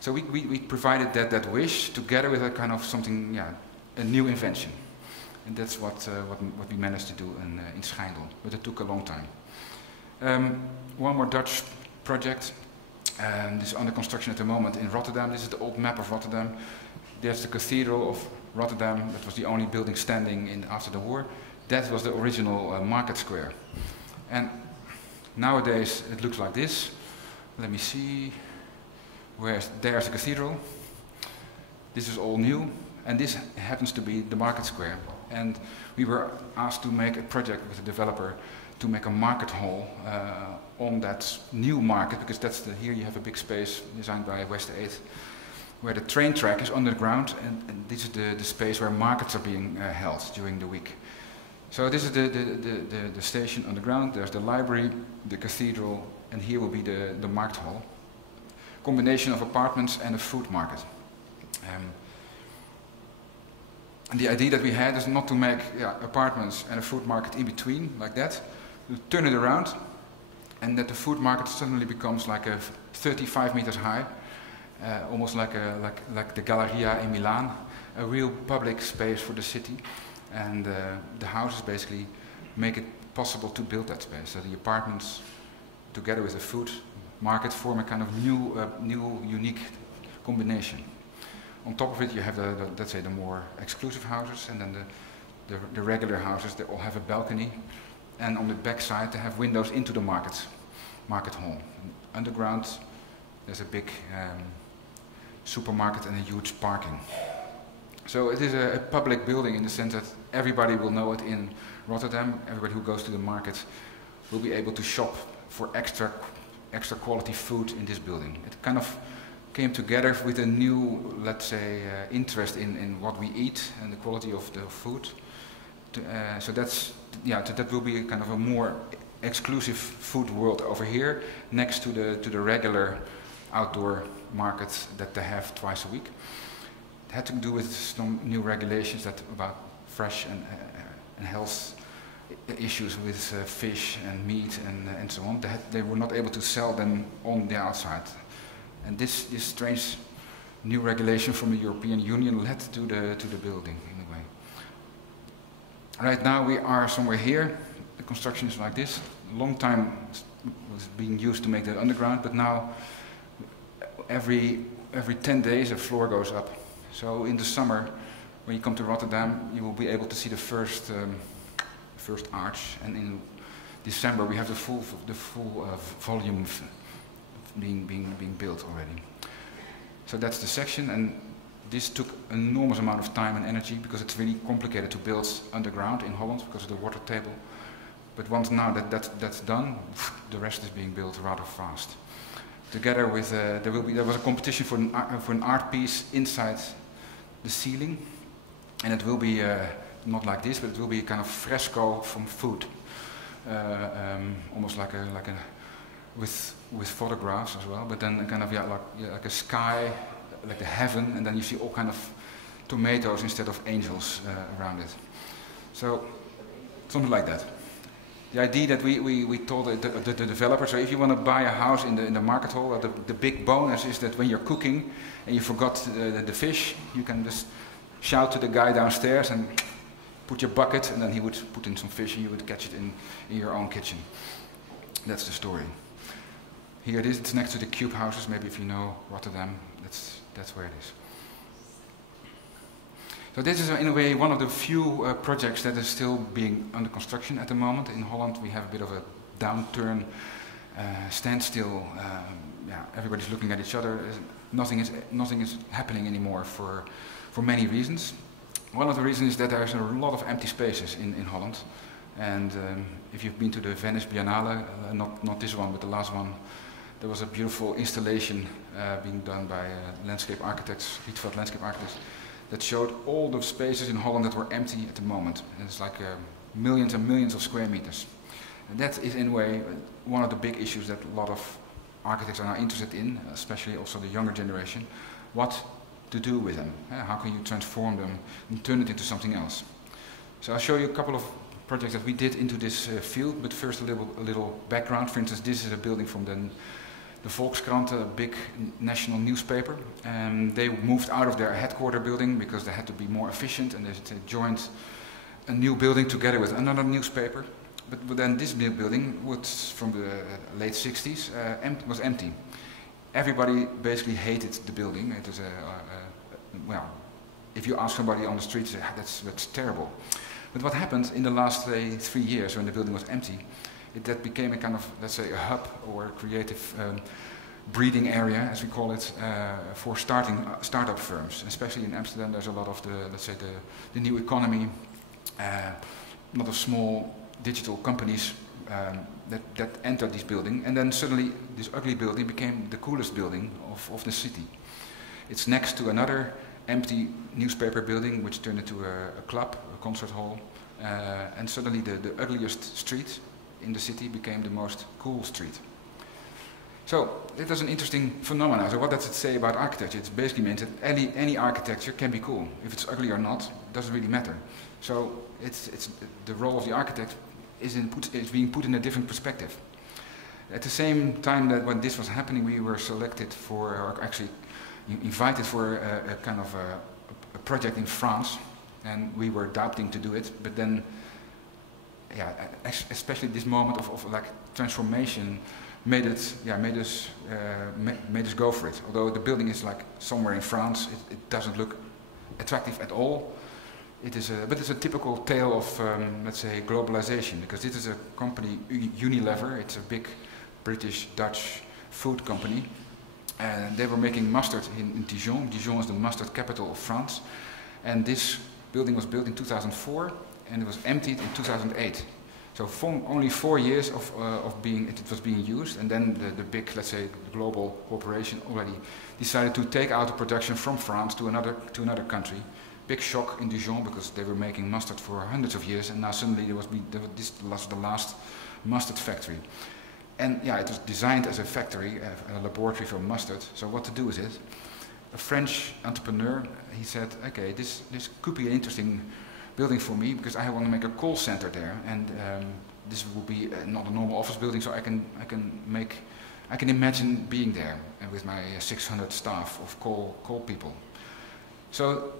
So we provided that wish together with a kind of something, yeah, a new invention. And that's what we managed to do in Schijndel. But it took a long time. One more Dutch project. This is under construction at the moment in Rotterdam. This is the old map of Rotterdam. There's the Cathedral of Rotterdam. That was the only building standing after the war. That was the original market square. And nowadays it looks like this. Let me see. There's the cathedral. This is all new. And this happens to be the market square. And we were asked to make a project with a developer to make a market hall on that new market, because here you have a big space designed by West 8, where the train track is underground, and this is the space where markets are being held during the week. So this is the station underground. There's the library, the cathedral, and here will be the market hall. Combination of apartments and a food market. And the idea that we had is not to make apartments and a food market in between, like that. To turn it around, and that the food market suddenly becomes like 35 meters high, almost like the Galleria in Milan, a real public space for the city. And the houses basically make it possible to build that space. So the apartments, together with the food market, form a kind of new unique combination. On top of it, you have let's say the more exclusive houses, and then the regular houses. They all have a balcony, and on the back side they have windows into the market hall. And underground, there's a big supermarket and a huge parking. So it is a public building in the sense that everybody will know it in Rotterdam. Everybody who goes to the market will be able to shop for extra quality food in this building. It kind of came together with a new, let's say, interest in what we eat and the quality of the food. So that will be a kind of a more exclusive food world over here, next to the regular outdoor markets that they have twice a week. It had to do with some new regulations about fresh and health issues with fish and meat and so on. They were not able to sell them on the outside. And this strange new regulation from the European Union led to the building in a way. Right now we are somewhere here. The construction is like this. A long time was being used to make that underground, but now every 10 days a floor goes up. So in the summer, when you come to Rotterdam, you will be able to see the first arch, and in December we have the full volume being built already. So that's the section, and this took an enormous amount of time and energy because it's really complicated to build underground in Holland because of the water table. But once now that's done, the rest is being built rather fast. Together with there was a competition for an art piece inside the ceiling, and it will be not like this, but it will be a kind of fresco from food, almost like a with photographs as well. But then kind of like a sky, like a heaven, and then you see all kind of tomatoes instead of angels around it. So something like that. The idea that we told the developer, so if you want to buy a house in the market hall, the big bonus is that when you're cooking and you forgot the fish, you can just shout to the guy downstairs and put your bucket, and then he would put in some fish and you would catch it in your own kitchen. That's the story. Here it is, it's next to the cube houses, maybe if you know Rotterdam, that's where it is. So this is in a way one of the few projects that is still being under construction at the moment. In Holland we have a bit of a downturn, standstill, everybody's looking at each other. Nothing is happening anymore for many reasons. One of the reasons is that there's a lot of empty spaces in Holland. And if you've been to the Venice Biennale, not this one but the last one, there was a beautiful installation being done by landscape architects, Rietveld landscape architects, that showed all the spaces in Holland that were empty at the moment. And it's like millions and millions of square meters. And that is in a way one of the big issues that a lot of architects are now interested in, especially also the younger generation. What to do with them? How can you transform them and turn it into something else? So I'll show you a couple of projects that we did into this field, but first a little background. For instance, this is a building from the Volkskrant, a big national newspaper. They moved out of their headquarter building because they had to be more efficient, and they joined a new building together with another newspaper. But then this new building, was from the late 60s, was empty. Everybody basically hated the building. It was well, if you ask somebody on the street, say, that's terrible. But what happened in the last 3 years when the building was empty, that became a kind of, let's say, a hub or a creative breeding area, as we call it, for startup firms. Especially in Amsterdam, there's a lot of let's say, the new economy, a lot of small digital companies that entered this building, and then suddenly this ugly building became the coolest building of the city. It's next to another empty newspaper building, which turned into a club, a concert hall, and suddenly the ugliest street in the city became the most cool street. So it was an interesting phenomenon. So what does it say about architecture? It basically means that any architecture can be cool. If it's ugly or not, it doesn't really matter. So it's the role of the architect is being put in a different perspective. At the same time that when this was happening, we were selected for, or actually invited for a kind of a project in France, and we were doubting to do it, but then, yeah, especially this moment of like transformation made us go for it. Although the building is like somewhere in France, it doesn't look attractive at all. It is but it's a typical tale of, let's say, globalization, because this is a company, Unilever. It's a big British-Dutch food company, and they were making mustard in Dijon. Dijon is the mustard capital of France, and this building was built in 2004, and it was emptied in 2008. So only 4 years it was being used, and then the big, let's say, global corporation already decided to take out the production from France to another country. Big shock in Dijon, because they were making mustard for hundreds of years, and now suddenly this was the last mustard factory. And yeah, it was designed as a factory, a laboratory for mustard. So what to do with it? A French entrepreneur, he said, okay, this could be an interesting building for me, because I want to make a call center there, and this will be not a normal office building, so I can make I can imagine being there with my 600 staff of call people. So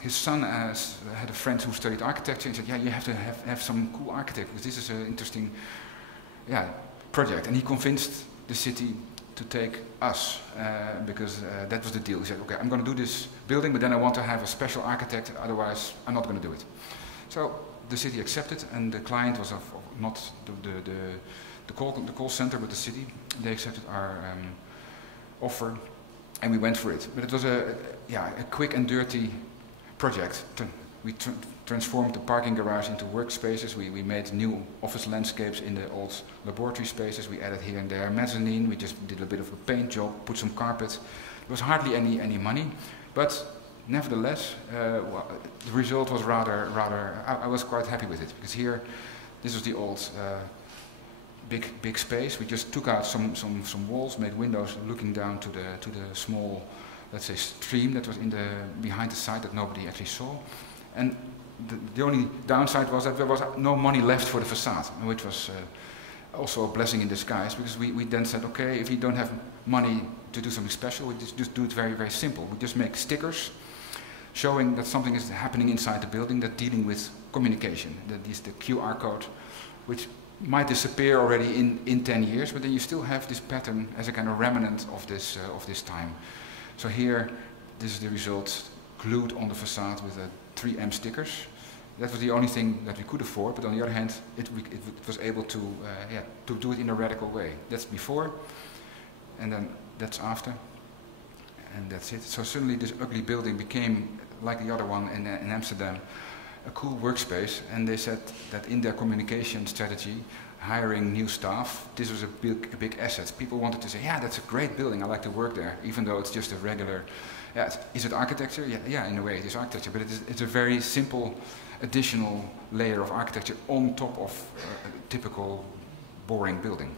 his son had a friend who studied architecture and said, yeah, you have to have some cool architect because this is an interesting project. And he convinced the city to take us because that was the deal. He said, okay, I'm going to do this building, but then I want to have a special architect, otherwise I'm not going to do it. So the city accepted, and the client was not the call center, but the city. They accepted our offer, and we went for it. But it was a quick and dirty project. We transformed the parking garage into workspaces. We made new office landscapes in the old laboratory spaces. We added here and there mezzanine. We just did a bit of a paint job, put some carpet. There was hardly any money, but nevertheless, the result was rather. I was quite happy with it, because here, this was the old big space. We just took out some walls, made windows looking down to the small, let's say, stream that was behind the site that nobody actually saw. And the only downside was that there was no money left for the facade, which was also a blessing in disguise, because we then said, okay, if you don't have money to do something special, we just do it very, very simple. We just make stickers showing that something is happening inside the building, that dealing with communication. That is the QR code, which might disappear already in 10 years, but then you still have this pattern as a kind of remnant of this time. So here, this is the result, glued on the facade with 3M stickers. That was the only thing that we could afford, but on the other hand, it was able to do it in a radical way. That's before, and then that's after, and that's it. So suddenly this ugly building became, like the other one in Amsterdam, a cool workspace, and they said that in their communication strategy, hiring new staff, this was a big asset. People wanted to say, yeah, that's a great building, I like to work there, even though it's just a regular, is it architecture? Yeah, in a way it is architecture, but it's a very simple additional layer of architecture on top of a typical boring building.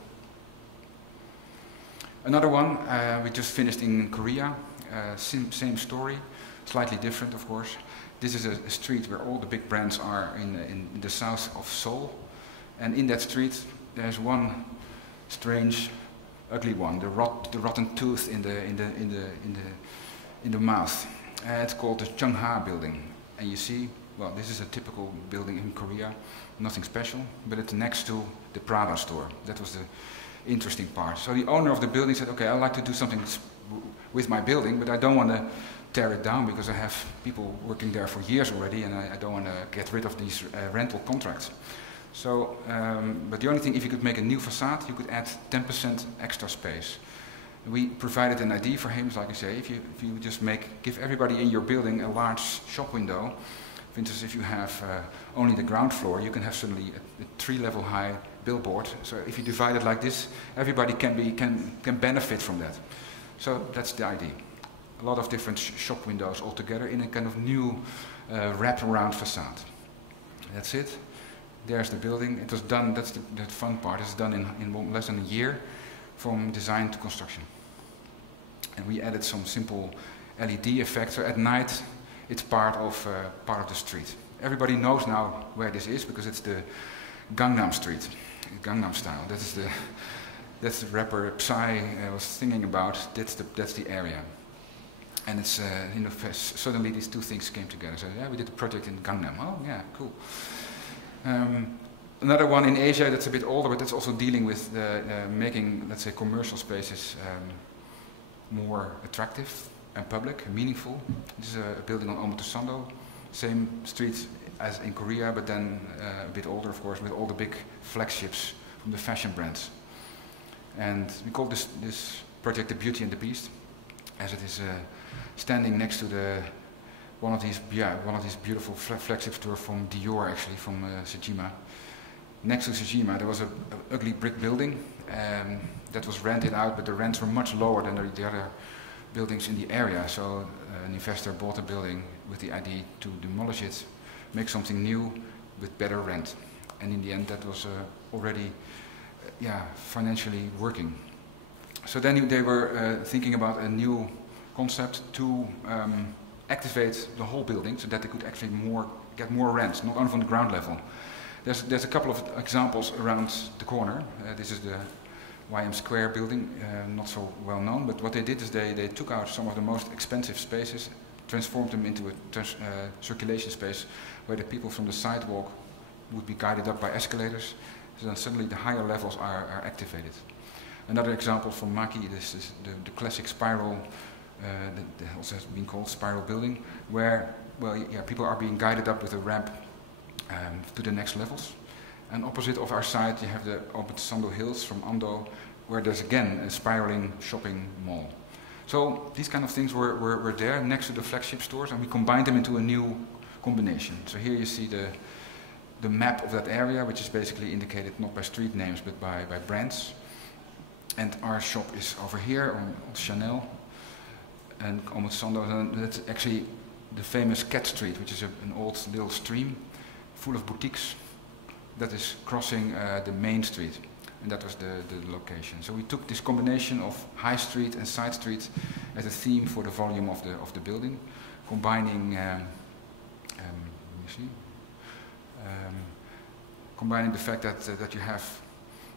Another one, we just finished in Korea, same story, slightly different of course. This is a street where all the big brands are in the south of Seoul, and in that street there's one strange, ugly one, the rotten tooth in the mouth. It's called the Chungha building, and you see, well, this is a typical building in Korea, nothing special, but it's next to the Prada store. That was the interesting part. So the owner of the building said, okay, I'd like to do something with my building, but I don't want to tear it down because I have people working there for years already, and I don't want to get rid of these rental contracts. So, but the only thing, if you could make a new facade, you could add 10% extra space. We provided an idea for him, like I say, if you just give everybody in your building a large shop window. For instance, if you have only the ground floor, you can have suddenly a 3-level high billboard. So if you divide it like this, everybody can benefit from that. So that's the idea. A lot of different shop windows all together in a kind of new wrap-around facade. That's it. There's the building. It was done, that's the fun part, it's done in less than a year from design to construction. And we added some simple LED effects, so at night it's part of the street. Everybody knows now where this is because it's the Gangnam Street, Gangnam style. That's the rapper Psy was thinking about. That's the area. And it's suddenly these two things came together. So yeah, we did a project in Gangnam. Oh yeah, cool. Another one in Asia that's a bit older, but that's also dealing with making, let's say, commercial spaces more attractive and public and meaningful. This is a building on Omotesando, same street as in Korea, but then a bit older, of course, with all the big flagships from the fashion brands. And we call this project the Beauty and the Beast, as it is standing next to one of these beautiful flagship stores from Dior, actually, from Sejima. Next to Sejima, there was an ugly brick building that was rented out, but the rents were much lower than the other buildings in the area. So an investor bought a building with the idea to demolish it, make something new with better rent. And in the end, that was already financially working. So then they were thinking about a new concept to activate the whole building so that they could actually get more rent, not only from the ground level. There's a couple of examples around the corner. This is the YM Square building, not so well known, but what they did is they took out some of the most expensive spaces, transformed them into a circulation space where the people from the sidewalk would be guided up by escalators, so then suddenly the higher levels are activated. Another example from Maki, this is the classic spiral, that also has been called spiral building, where people are being guided up with a ramp to the next levels. And opposite of our side, you have the Sando Hills from Ando, where there's again a spiraling shopping mall. So these kind of things were there next to the flagship stores, and we combined them into a new combination. So here you see the map of that area, which is basically indicated not by street names, but by brands. And our shop is over here on Chanel and almost Sando. And that's actually the famous Cat Street, which is an old little stream full of boutiques that is crossing the main street, and that was the location. So we took this combination of high street and side streets as a theme for the volume of the building, combining combining the fact that you have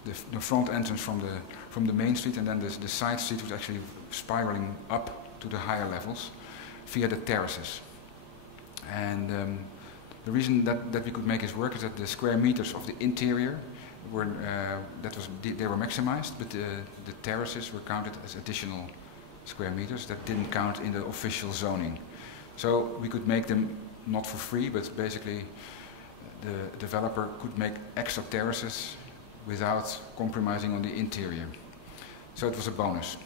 the front entrance from the main street, and then the side street was actually spiraling up to the higher levels via the terraces. And the reason that we could make this work is that the square meters of the interior were they were maximized, but the terraces were counted as additional square meters that didn't count in the official zoning. So we could make them not for free, but basically the developer could make extra terraces without compromising on the interior. So it was a bonus.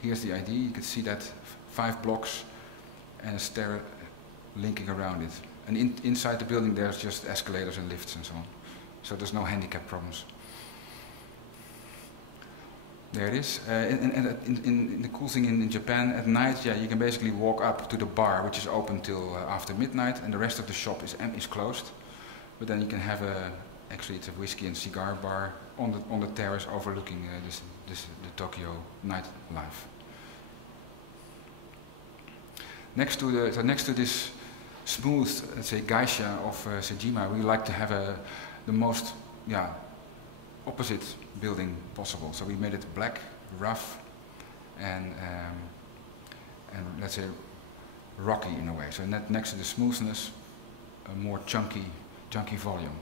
Here's the idea. You can see that 5 blocks and a stair linking around it. And inside the building there's just escalators and lifts and so on. So there's no handicap problems. There it is. And the cool thing in Japan, at night, you can basically walk up to the bar, which is open till after midnight, and the rest of the shop is closed. But then you can have actually it's a whiskey and cigar bar on the terrace overlooking the Tokyo nightlife. Next to this smooth, let's say, geisha of Sejima, we like to have the most opposite building possible. So we made it black, rough, and let's say rocky in a way. So next to the smoothness, a more chunky volume.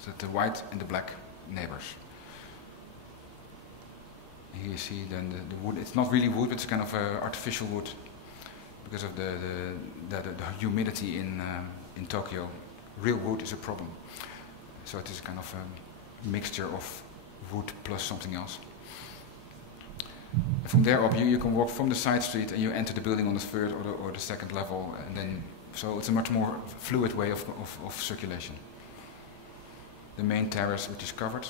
So the white and the black neighbors. Here you see then the wood. It's not really wood, but it's kind of artificial wood because of the humidity in Tokyo. Real wood is a problem. So it is a kind of a mixture of wood plus something else. And from there up, you can walk from the side street and you enter the building on the third or the second level, and then so it's a much more fluid way of circulation. The main terrace, which is covered,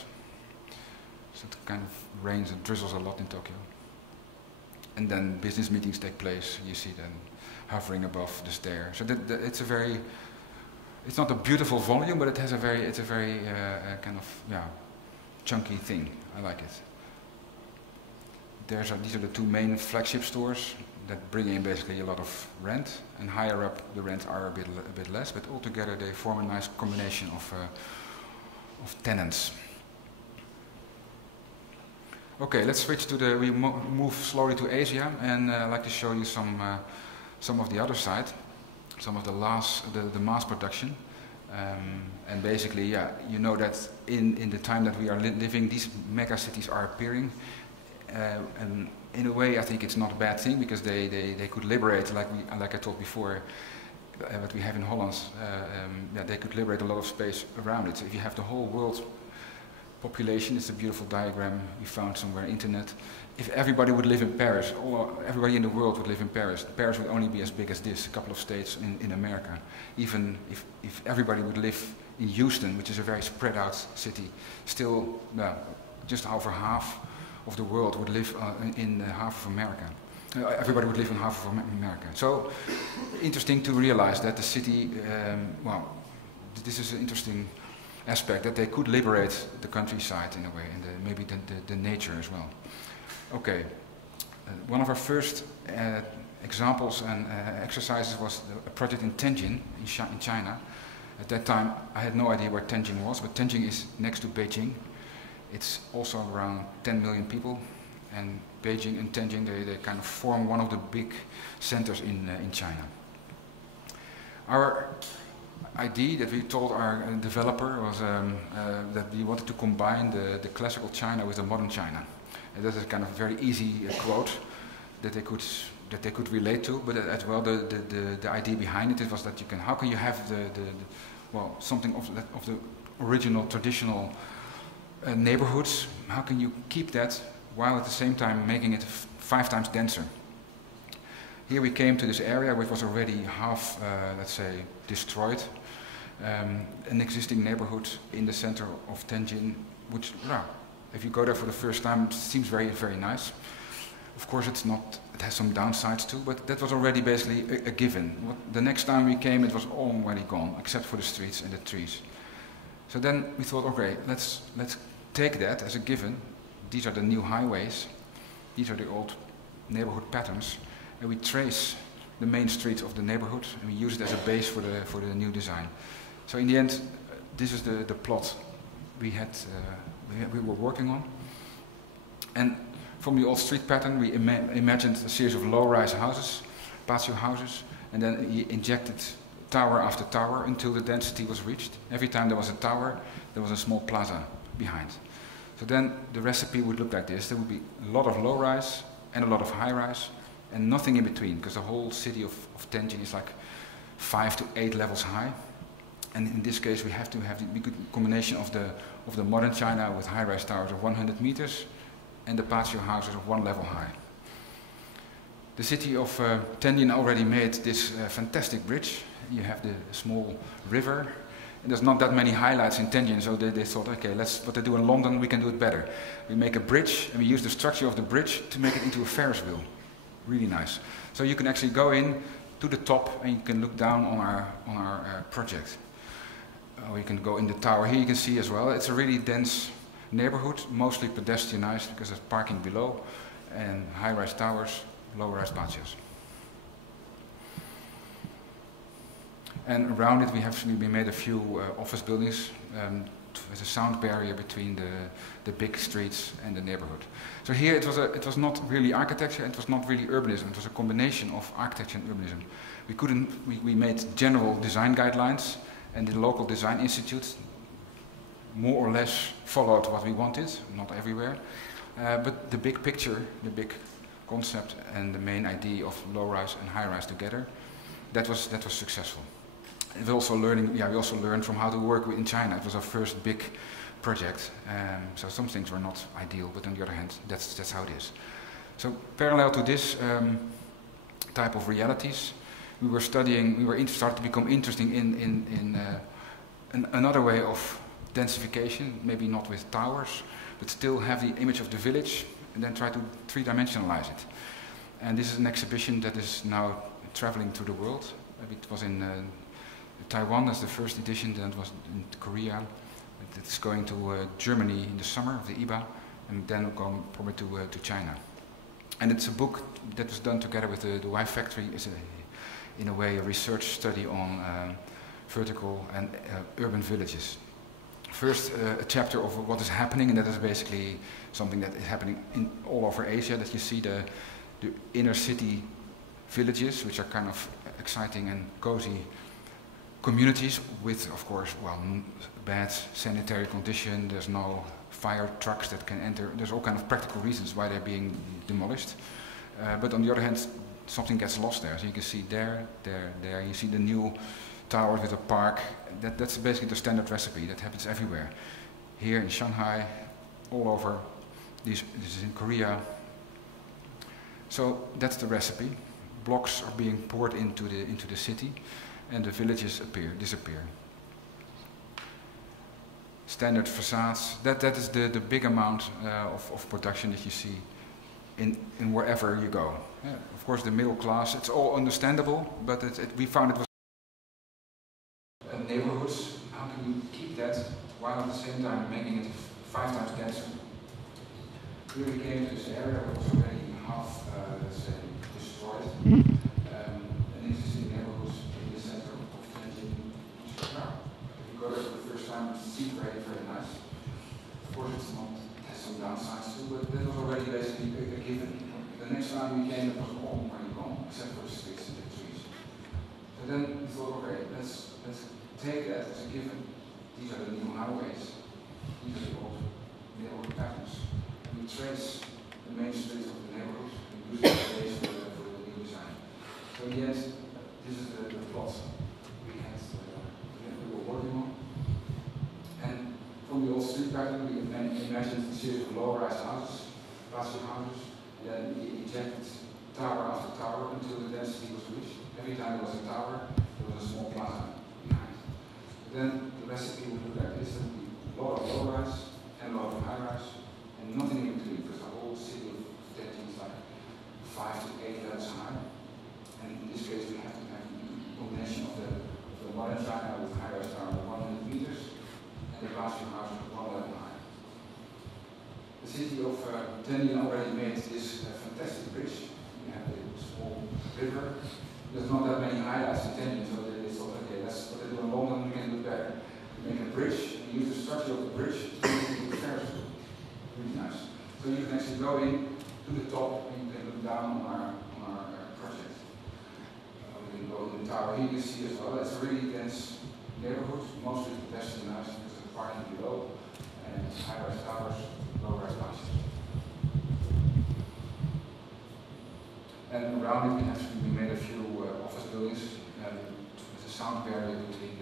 so it kind of rains and drizzles a lot in Tokyo. And then business meetings take place. You see them hovering above the stair. So it's not a beautiful volume, but it's a very kind of chunky thing. I like it. These are the 2 main flagship stores that bring in basically a lot of rent, and higher up the rents are a bit less, but altogether they form a nice combination of tenants. Okay, let's switch to we move slowly to Asia, and I'd like to show you some of the other side, some of the mass production. And basically, you know that in the time that we are living, these mega cities are appearing. And in a way, I think it's not a bad thing, because they could liberate, like I told before, what we have in Holland, they could liberate a lot of space around it. So if you have the whole world population, it's a beautiful diagram we found somewhere on the internet. If everybody would live in Paris, everybody in the world would live in Paris. Paris would only be as big as this, a couple of states in America. Even if everybody would live in Houston, which is a very spread out city, still just over half of the world would live in half of America. Everybody would live in half of America. So interesting to realize that the city, this is an interesting aspect, that they could liberate the countryside in a way, and maybe the nature as well. Okay, one of our first examples and exercises was a project in Tianjin in China. At that time I had no idea where Tianjin was, but Tianjin is next to Beijing, It's also around 10 million people, and Beijing and Tianjin, they kind of form one of the big centers in China. Our idea that we told our developer was that we wanted to combine the classical China with the modern China. And that is kind of a very easy quote that they could relate to, but as well the idea behind it was that how can you have something of the original traditional neighborhoods, how can you keep that while at the same time making it 5 times denser? Here we came to this area which was already half, let's say, destroyed. An existing neighborhood in the center of Tianjin, which, if you go there for the first time, it seems very, very nice. Of course, it has some downsides too, but that was already basically a given. The next time we came, it was already gone, except for the streets and the trees. So then we thought, okay, let's take that as a given. These are the new highways. These are the old neighborhood patterns. And we trace the main streets of the neighborhood, and we use it as a base for the new design. So in the end, this is the plot we were working on. And from the old street pattern, we imagined a series of low-rise houses, patio houses, and then he injected tower after tower until the density was reached. Every time there was a tower, there was a small plaza behind. So then the recipe would look like this. There would be a lot of low-rise and a lot of high-rise, and nothing in between, because the whole city of Tianjin is like 5 to 8 levels high. And in this case, we have to have the good combination of the modern China with high-rise towers of 100 meters and the patio houses of 1 level high. The city of Tianjin already made this fantastic bridge. You have the small river, and there's not that many highlights in Tianjin, so they thought, okay, what they do in London, we can do it better. We make a bridge, and we use the structure of the bridge to make it into a Ferris wheel. Really nice. So you can actually go in to the top, and you can look down on our project. Or you can go in the tower. Here you can see as well, it's a really dense neighborhood, mostly pedestrianized because there's parking below, and high-rise towers, low-rise patios. And around it we made a few office buildings with a sound barrier between the big streets and the neighborhood. So here it was not really architecture, it was not really urbanism, it was a combination of architecture and urbanism. We made general design guidelines, and the local design institute more or less followed what we wanted, not everywhere. But the big picture, the big concept, and the main idea of low-rise and high-rise together, that was successful. We also learned from how to work in China. It was our first big project, so some things were not ideal, but on the other hand, that's how it is. So parallel to this type of realities, we were started to become interested in another way of densification, maybe not with towers, but still have the image of the village and then try to 3-dimensionalize it. And this is an exhibition that is now traveling through the world. It was in Taiwan, that's the first edition, then it was in Korea. It's going to Germany in the summer of the IBA, and then going probably to China. And it's a book that was done together with the Y Factory. It's in a way a research study on vertical and urban villages. First, a chapter of what is happening, and that is basically something that is happening all over Asia, that you see the inner city villages, which are kind of exciting and cozy communities with, of course, bad sanitary condition. There's no fire trucks that can enter. There's all kind of practical reasons why they're being demolished. But on the other hand, something gets lost there. So you can see there. You see the new towers with a park. That's basically the standard recipe that happens everywhere. Here in Shanghai, all over. This is in Korea. So that's the recipe. Blocks are being poured into the city, and the villages disappear. Standard facades. That is the big amount of production that you see in wherever you go. Yeah, of course, the middle class. It's all understandable, but we found it was neighborhoods. How can you keep that while at the same time making it 5 times denser? Here we came to this area that was already half, let's say, destroyed. An existing neighborhoods in the center of Tianjin. If you go there for the first time, it seems very, very nice. Of course, it's not but that was already basically a given. The next time we came, it was all already gone, except for the sticks and the trees. So then we thought, okay, let's take that as a given. These are the new highways. These are the old neighborhood patterns. We trace the main streets of the neighborhood and use the space for the new design. So yes, this is the plot we were working on. And from the old street pattern, we imagined a series of low-rise houses, classic houses, and then we ejected tower after tower until the density was reached. Every time there was a tower, there was a small plaza behind. But then the recipe would look like this: there would be a lot of low-rise and a lot of high-rise, and nothing in between, because the whole city of Denmark is like 5 to 8 levels high. And in this case, we have to have a combination of the modern China with high-rise tower of 100 meters, and the last few houses of 1 level high. The city of Liene already made this fantastic bridge. We have a small river. There's not that many highlights in Liene, so they thought, okay, that's what they do in London, we can do better. We make a bridge, and use the structure of the bridge to make it Ferris wheel. Really nice. So you can actually go in to the top, and you can look down on our project. We can go in the tower here, you see as well. It's a really dense neighborhood, mostly pedestrianized because of the parking below, and high-rise towers, low-rise houses. And around it, we made a few office buildings with a sound barrier between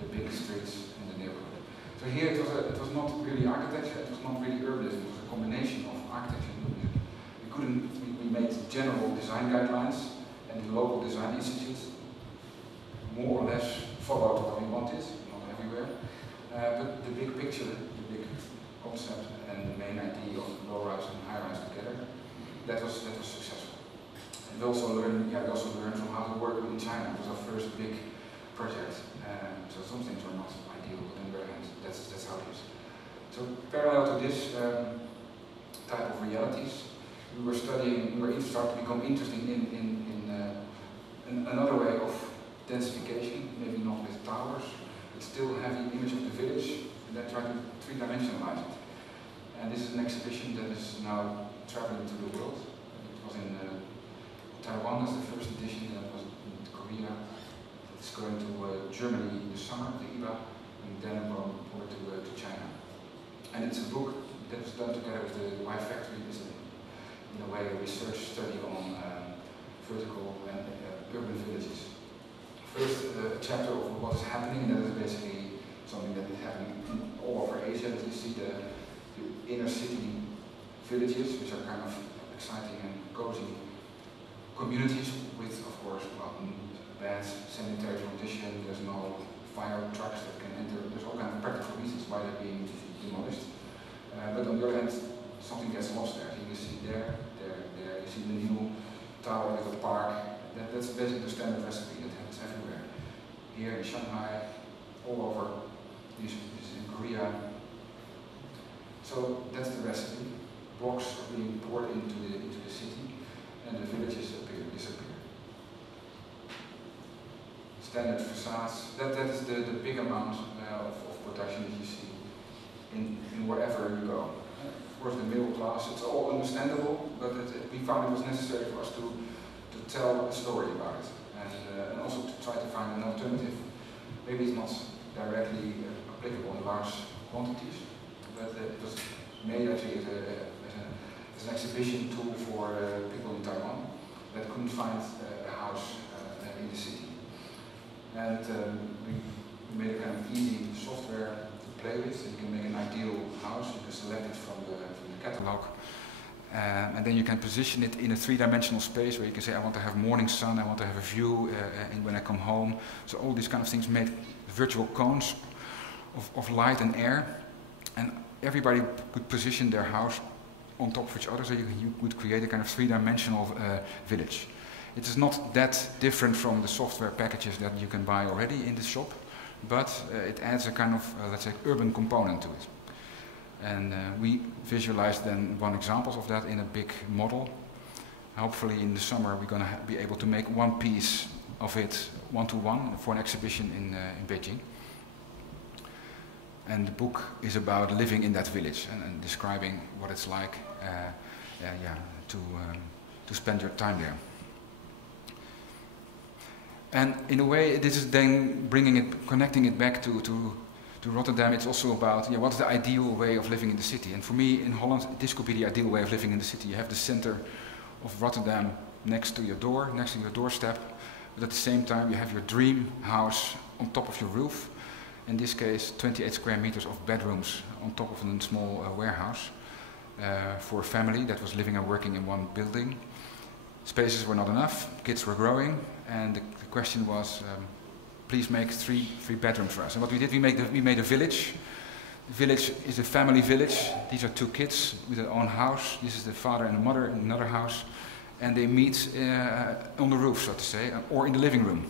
the big streets and the neighborhood. So here it was not really architecture, it was not really urbanism, it was a combination of architecture and urbanism. We made general design guidelines, and the local design institutes more or less followed what we wanted, not everywhere. But the big picture, the big concept, and the main idea of low-rise and high-rise together, that was successful. And we also learned from how to work in China. It was our first big project. So some things were not ideal, but on the other hand, that's how it is. So parallel to this type of realities, we were starting to become interested in another way of densification, maybe not with towers, but still have the image of the village, and then try to three-dimensionalize it. And this is an exhibition that is now traveling to the world. It was in Taiwan as the first edition, that was in Korea. It's going to Germany in the summer, the IBA, and then going to China. And it's a book that was done together with the Y Factory, in a way a research study on vertical and urban villages. First, a chapter of what is happening, and that is basically something that is happening all over Asia. That you see the inner city villages, which are kind of exciting and cozy communities with, of course, bad sanitary condition. There's no fire trucks that can enter. There's all kinds of practical reasons why they're being demolished. But on the other hand, something gets lost there. You see there. You see the new tower with a park. That's basically the standard recipe that happens everywhere. Here in Shanghai, all over. This is in Korea. So that's the recipe. Blocks are being poured into the city, and the villages disappear. Standard facades. That is the big amount of production that you see in wherever you go. Of course, the middle class. It's all understandable, but we found it was necessary for us to tell a story about it, and also to try to find an alternative. Maybe it's not directly applicable in large quantities, but it was made actually as an exhibition tool for people in Taiwan that couldn't find a house in the city. And we made a kind of easy software to play with. So you can make an ideal house, you can select it from the catalog. And then you can position it in a three-dimensional space where you can say, I want to have morning sun, I want to have a view when I come home. So all these kind of things made virtual cones of light and air. And everybody could position their house on top of each other, so you could create a kind of three-dimensional village. It is not that different from the software packages that you can buy already in the shop, but it adds a kind of, let's say, urban component to it. And we visualized then one example of that in a big model. Hopefully in the summer we're going to be able to make one piece of it one-to-one for an exhibition in Beijing. And the book is about living in that village and describing what it's like to spend your time there. And in a way, this is then connecting it back to Rotterdam. It's also about what's the ideal way of living in the city. And for me, in Holland, this could be the ideal way of living in the city. You have the center of Rotterdam next to your doorstep, but at the same time, you have your dream house on top of your roof. In this case, 28 square meters of bedrooms on top of a small warehouse for a family that was living and working in one building. Spaces were not enough, kids were growing, and the question was, please make three bedrooms for us. And what we did, we made a village. The village is a family village. These are 2 kids with their own house. This is the father and the mother in another house. And they meet on the roof, so to say, or in the living room.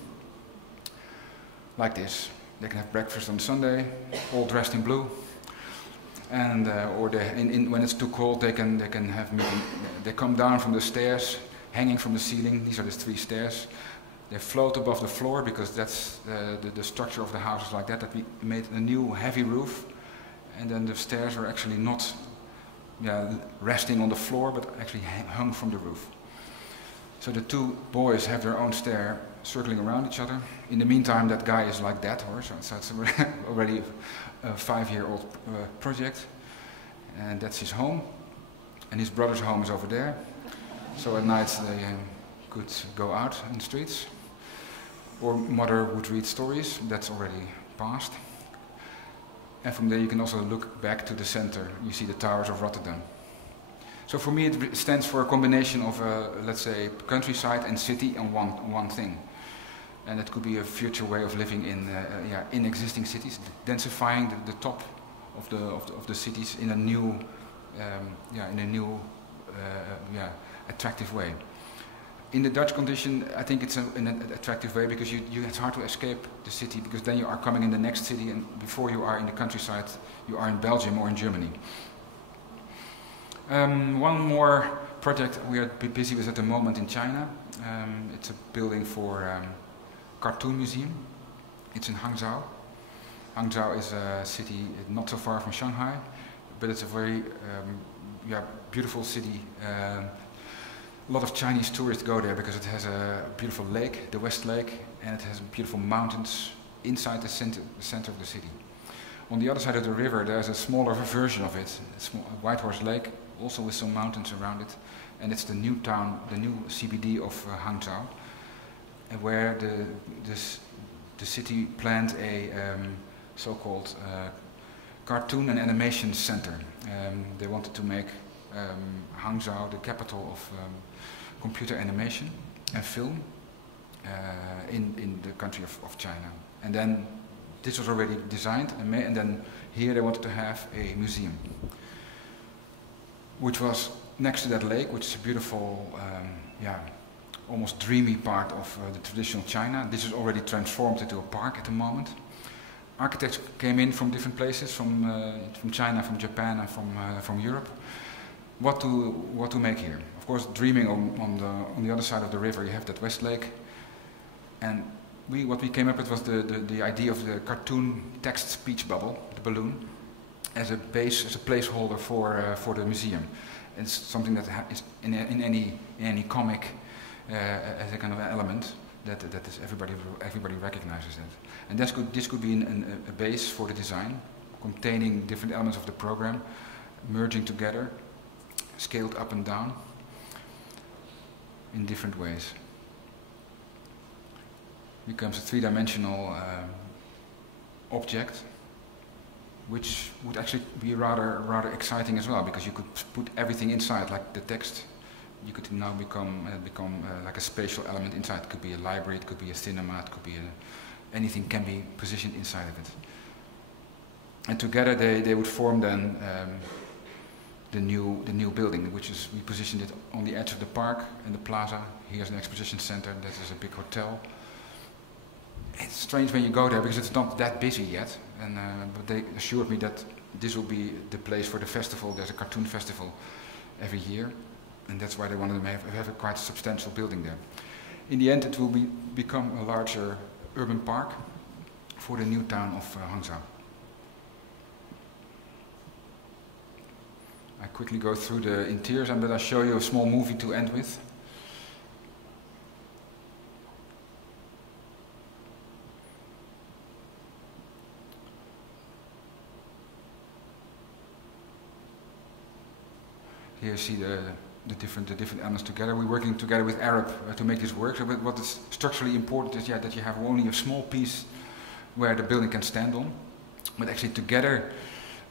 Like this. They can have breakfast on Sunday, all dressed in blue. And or when it's too cold, they can have meeting. They come down from the stairs, hanging from the ceiling. These are the 3 stairs. They float above the floor because that's the structure of the house is like that. That we made a new heavy roof, and then the stairs are actually not resting on the floor, but actually hung from the roof. So the 2 boys have their own stair circling around each other. In the meantime, that guy is like that, so it's already a 5-year-old project, and that's his home. And his brother's home is over there. So at night they could go out in the streets. Or mother would read stories, that's already past. And from there you can also look back to the center. You see the towers of Rotterdam. So for me it stands for a combination of, let's say, countryside and city on one thing. And it could be a future way of living in existing cities, densifying the top of the cities in a new, attractive way. In the Dutch condition, I think it's in an attractive way because it's hard to escape the city, because then you are coming in the next city, and before you are in the countryside, you are in Belgium or in Germany. One more project we are busy with at the moment in China. It's a building for cartoon museum. It's in Hangzhou. Hangzhou is a city not so far from Shanghai, but it's a very beautiful city. A lot of Chinese tourists go there because it has a beautiful lake, the West Lake, and it has beautiful mountains inside the center of the city. On the other side of the river, there's a smaller version of it, a White Horse Lake, also with some mountains around it, and it's the new town, the new CBD of Hangzhou, where the city planned a so-called cartoon and animation center. They wanted to make Hangzhou the capital of computer animation and film in the country of China. And then this was already designed, and then here they wanted to have a museum, which was next to that lake, which is a beautiful, almost dreamy part of the traditional China. This is already transformed into a park at the moment. Architects came in from different places, from China, from Japan, and from Europe. What to make here? Of course, dreaming on the other side of the river, you have that West Lake, and what we came up with was the idea of the cartoon text speech bubble, the balloon, as a base, as a placeholder for the museum. It's something that is in any comic as a kind of element that is everybody recognizes that. And this could be a base for the design, containing different elements of the program, merging together, scaled up and down in different ways. Becomes a three-dimensional object, which would actually be rather exciting as well, because you could put everything inside, like the text. You could now become like a spatial element inside. It could be a library, it could be a cinema, it could be anything can be positioned inside of it. And together they would form then the new building, which is, we positioned it on the edge of the park and the plaza. Here's an exposition center, that is a big hotel. It's strange when you go there because it's not that busy yet, and but they assured me that this will be the place for the festival. There's a cartoon festival every year, and that's why they wanted to have a quite substantial building there. In the end, it will become a larger urban park for the new town of Hangzhou. I quickly go through the interiors, and then I'll show you a small movie to end with. Here you see the different elements together. We're working together with Arab to make this work. So what is structurally important is that you have only a small piece where the building can stand on. But actually together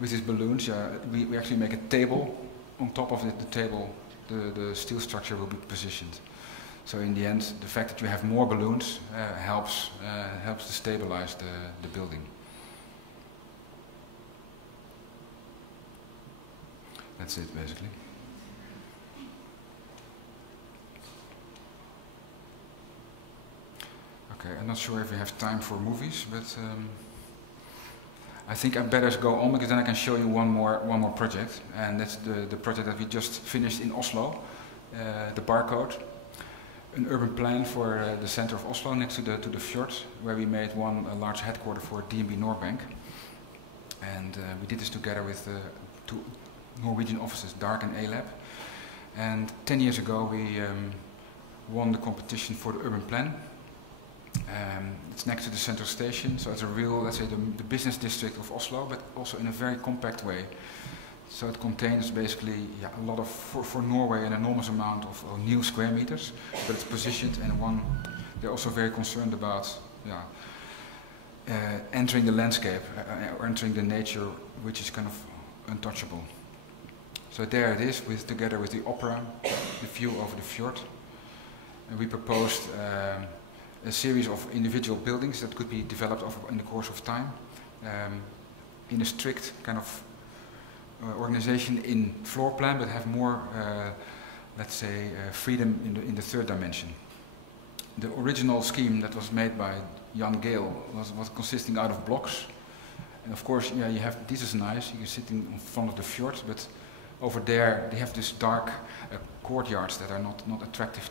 with these balloons, we actually make a table. On top of the table, the steel structure will be positioned. So in the end, the fact that you have more balloons helps to stabilize the building. That's it, basically. Okay, I'm not sure if we have time for movies, but I think I better go on because then I can show you one more project, and that's the project that we just finished in Oslo, the Barcode, an urban plan for the center of Oslo next to the fjord, where we made a large headquarter for DNB Norbank, and we did this together with 2 Norwegian offices, DARK and LAGB, and 10 years ago we won the competition for the urban plan. It's next to the central station, so it's a real, let's say, the business district of Oslo, but also in a very compact way. So it contains basically a lot of, for Norway, an enormous amount of new square meters, but it's positioned in one. They're also very concerned about entering the landscape, or entering the nature, which is kind of untouchable. So there it is, together with the opera, the view over the fjord. And we proposed a series of individual buildings that could be developed in the course of time, in a strict kind of organization in floor plan, but have more, let's say, freedom in the third dimension. The original scheme that was made by Jan Gale was consisting out of blocks, and of course, you have, this is nice, you can sit in front of the fjord, but over there they have this dark courtyards that are not attractive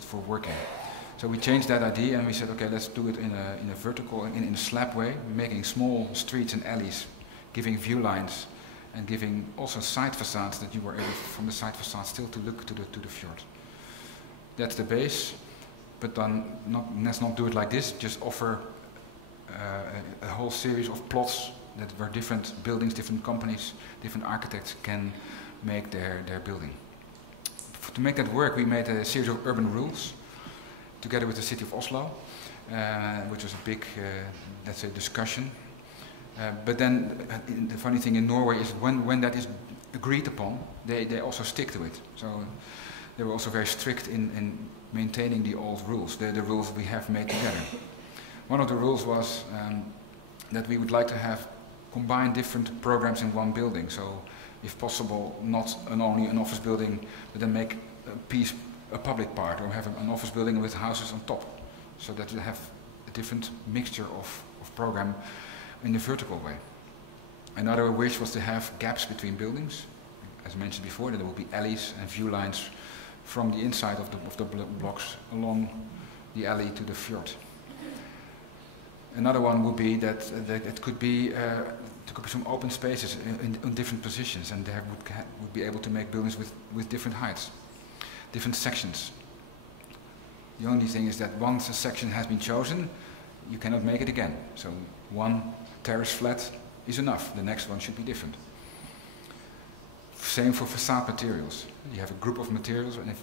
for working. So we changed that idea and we said, okay, let's do it in a vertical, in a slab way, making small streets and alleys, giving view lines, and giving also side facades that you were able, from the side facade, still to look to the fjord. That's the base, but then let's not do it like this. Just offer a whole series of plots that where different buildings, different companies, different architects can make their building. To make that work, we made a series of urban rules, together with the city of Oslo, which was a big, let's say, discussion. But then the funny thing in Norway is when that is agreed upon, they also stick to it. So they were also very strict in maintaining the old rules, the rules we have made together. One of the rules was that we would like to have combined different programs in one building. So if possible, not only an office building, but then make a public part, or have an office building with houses on top, so that you have a different mixture of program in a vertical way. Another wish was to have gaps between buildings, as mentioned before, that there will be alleys and view lines from the inside of the blocks along the alley to the fjord. Another one would be that it could be some open spaces in different positions, and there would be able to make buildings with different heights, different sections. The only thing is that once a section has been chosen, you cannot make it again. So one terrace flat is enough. The next one should be different. Same for facade materials. You have a group of materials, and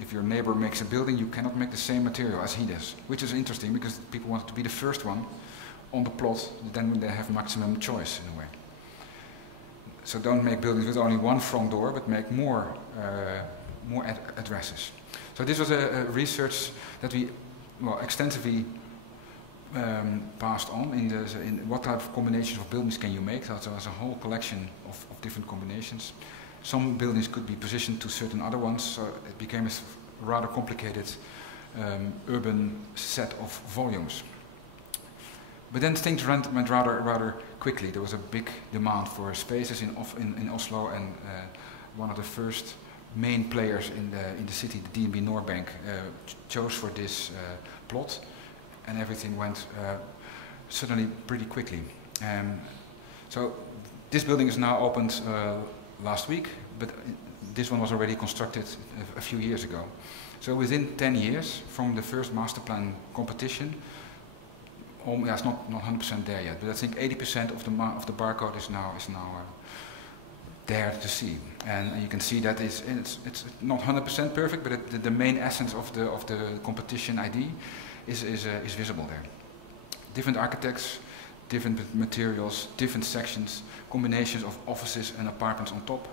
if your neighbor makes a building, you cannot make the same material as he does, which is interesting because people want to be the first one on the plot, then they have maximum choice in a way. So don't make buildings with only one front door, but make more addresses. So this was a research that we extensively passed on in what type of combinations of buildings can you make. So there's a whole collection of different combinations. Some buildings could be positioned to certain other ones, so it became a rather complicated urban set of volumes. But then things went rather quickly. There was a big demand for spaces in Oslo, and one of the first main players in the city, the DNB Norbank, chose for this plot, and everything went suddenly pretty quickly. So this building is now opened last week, but this one was already constructed a few years ago. So within 10 years from the first master plan competition, it's not 100% there yet, but I think 80% of the barcode is now there to see. And you can see that it's not 100% perfect, but the main essence of the competition ID is visible there. Different architects, different materials, different sections, combinations of offices and apartments on top.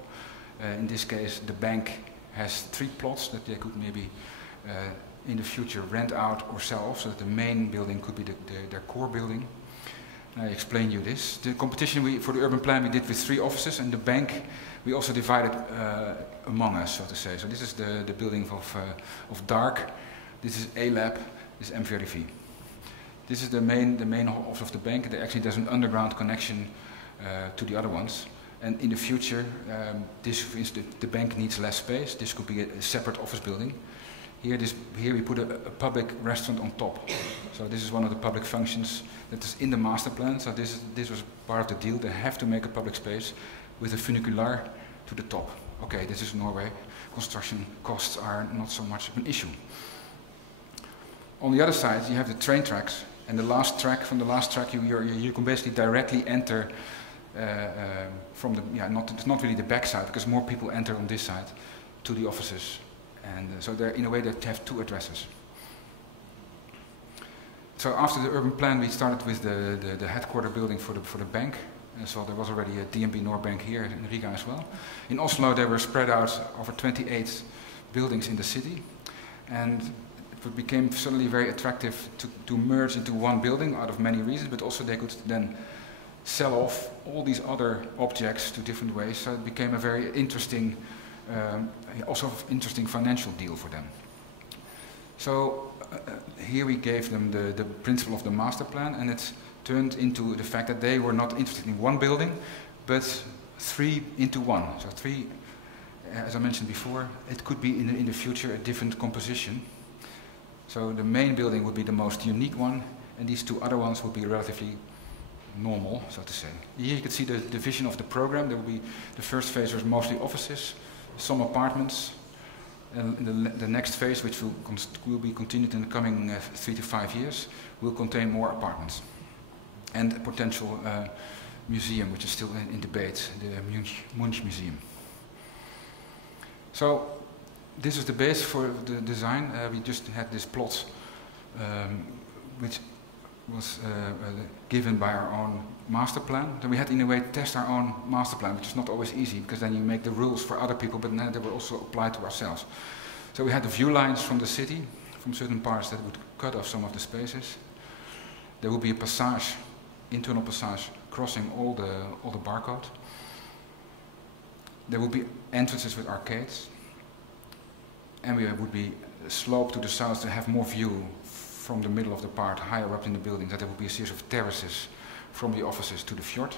In this case, the bank has 3 plots that they could maybe in the future rent out or sell off, so that the main building could be their core building. I explain you this. The competition for the urban plan we did with 3 offices, and the bank we also divided among us, so to say. So this is the building of Dark. This is A-Lab. This is M45. This is the main office of the bank. There's an underground connection to the other ones. And in the future, the bank needs less space. This could be a separate office building. Here we put a public restaurant on top. So this is one of the public functions that is in the master plan. So this was part of the deal. They have to make a public space with a funicular to the top. Okay, this is Norway. Construction costs are not so much of an issue. On the other side, you have the train tracks. And from the last track, you can basically directly enter from the, it's not really the back side, because more people enter on this side to the offices. And so in a way they have 2 addresses. So after the urban plan, we started with the headquarter building for the bank. And so there was already a DNB Norbank here in Riga as well. In Oslo, they were spread out over 28 buildings in the city. And it became suddenly very attractive to merge into one building out of many reasons, but also they could then sell off all these other objects to different ways. So it became a very interesting, also interesting financial deal for them. So here we gave them the principle of the master plan, and it turned into the fact that they were not interested in one building, but 3 into 1. So 3, as I mentioned before, it could be in the future a different composition. So the main building would be the most unique one, and these 2 other ones would be relatively normal, so to say. Here you can see the vision of the program. There will be the first phase was mostly offices, some apartments, and the next phase, which will be continued in the coming 3 to 5 years, will contain more apartments and a potential museum, which is still in debate, the Munch Museum. So this is the base for the design. We just had this plot, which was given by our own master plan. Then we had, in a way, test our own master plan, which is not always easy, because then you make the rules for other people, but then they were also applied to ourselves. So we had the view lines from the city, from certain parts that would cut off some of the spaces. There would be a passage, internal passage, crossing all the barcode. There would be entrances with arcades. And we would be sloped to the south to have more view from the middle of the part, higher up in the building, that there would be a series of terraces from the offices to the fjord.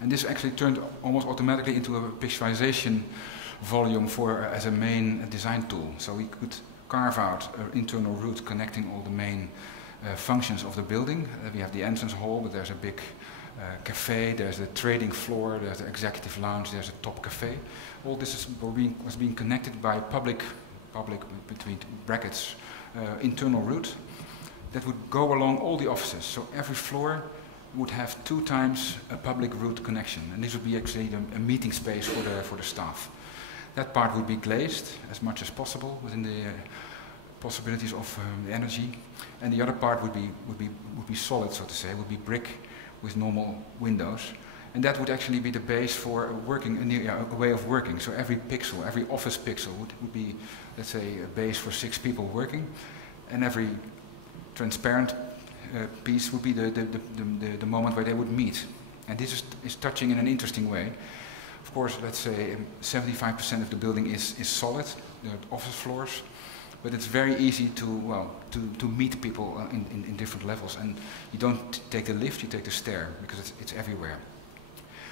And this actually turned almost automatically into a pixelization volume as a main design tool. So we could carve out an internal route connecting all the main functions of the building. We have the entrance hall, but there's a big cafe, there's the trading floor, there's the executive lounge, there's a top cafe. All this was being connected by public between brackets, internal route that would go along all the offices. So every floor would have 2 times a public route connection, and this would be actually a meeting space for the staff. That part would be glazed as much as possible within the possibilities of the energy, and the other part would be solid, so to say. It would be brick with normal windows, and that would actually be the base for a way of working. So every pixel, every office pixel would be, let's say, a base for 6 people working, and every transparent piece would be the moment where they would meet. And this is touching in an interesting way. Of course, let's say 75% of the building is solid, the office floors, but it's very easy to meet people in different levels. And you don't take the lift, you take the stair, because it's everywhere.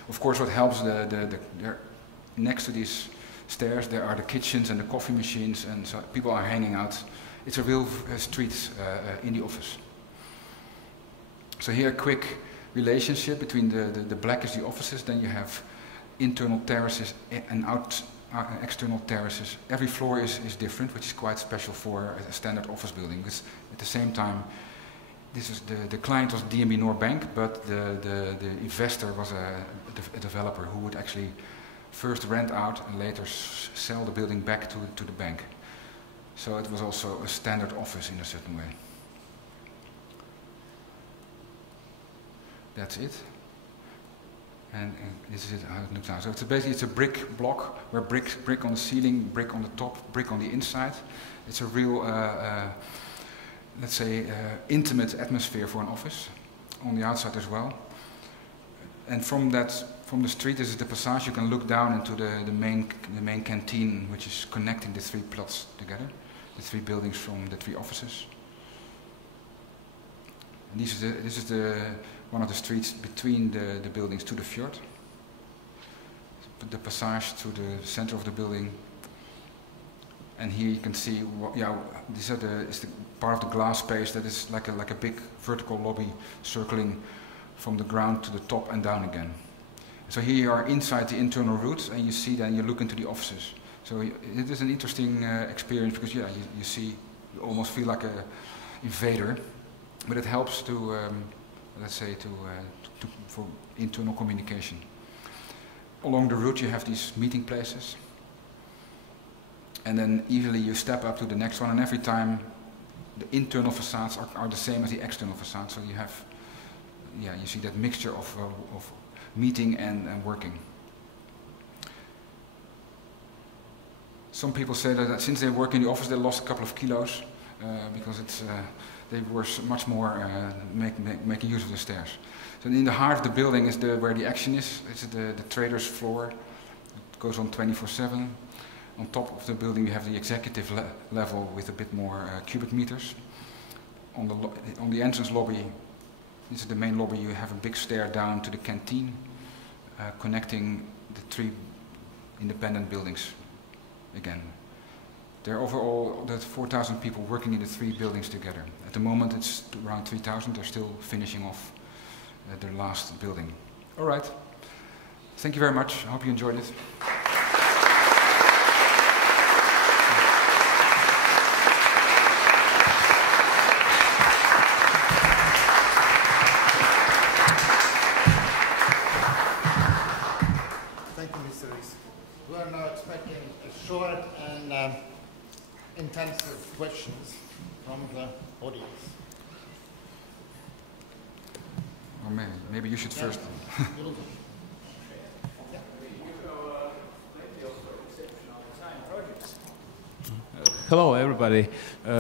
Of course, what helps, next to these stairs, there are the kitchens and the coffee machines, and so people are hanging out. It's a real street in the office. So here, a quick relationship between the black is the offices, then you have internal terraces and external terraces. Every floor is different, which is quite special for a standard office building. Because at the same time, this is the client was DNB Norbank, but the investor was a developer who would actually first rent out and later sell the building back to the bank. So it was also a standard office in a certain way. That's it. And this is it, how it looks now. So it's basically a brick block where brick on the ceiling, brick on the top, brick on the inside. It's a real, let's say, intimate atmosphere for an office. On the outside as well. And from the street, this is the passage. You can look down into the main canteen, which is connecting the three plots together, the three buildings from the three offices. And this is one of the streets between the buildings to the fjord. The passage to the center of the building. And here you can see, this is the part of the glass space that is like a big vertical lobby circling from the ground to the top and down again. So here you are inside the internal route, and you see then you look into the offices. So it is an interesting experience because you almost feel like a invader, but it helps to let's say for internal communication. Along the route you have these meeting places, and then easily you step up to the next one, and every time the internal facades are the same as the external facades. So you have, you see that mixture of meeting and working. Some people say that since they work in the office they lost a couple of kilos because they were much more making use of the stairs. So in the heart of the building is where the action is. It's the trader's floor. It goes on 24/7. On top of the building we have the executive level with a bit more cubic meters. On the entrance lobby, this is the main lobby, you have a big stair down to the canteen, connecting the three independent buildings again. There are overall 4,000 people working in the three buildings together. At the moment it's around 3,000, they're still finishing off their last building. All right, thank you very much, I hope you enjoyed it. Intensive questions from the audience. Or maybe you should first. Hello everybody.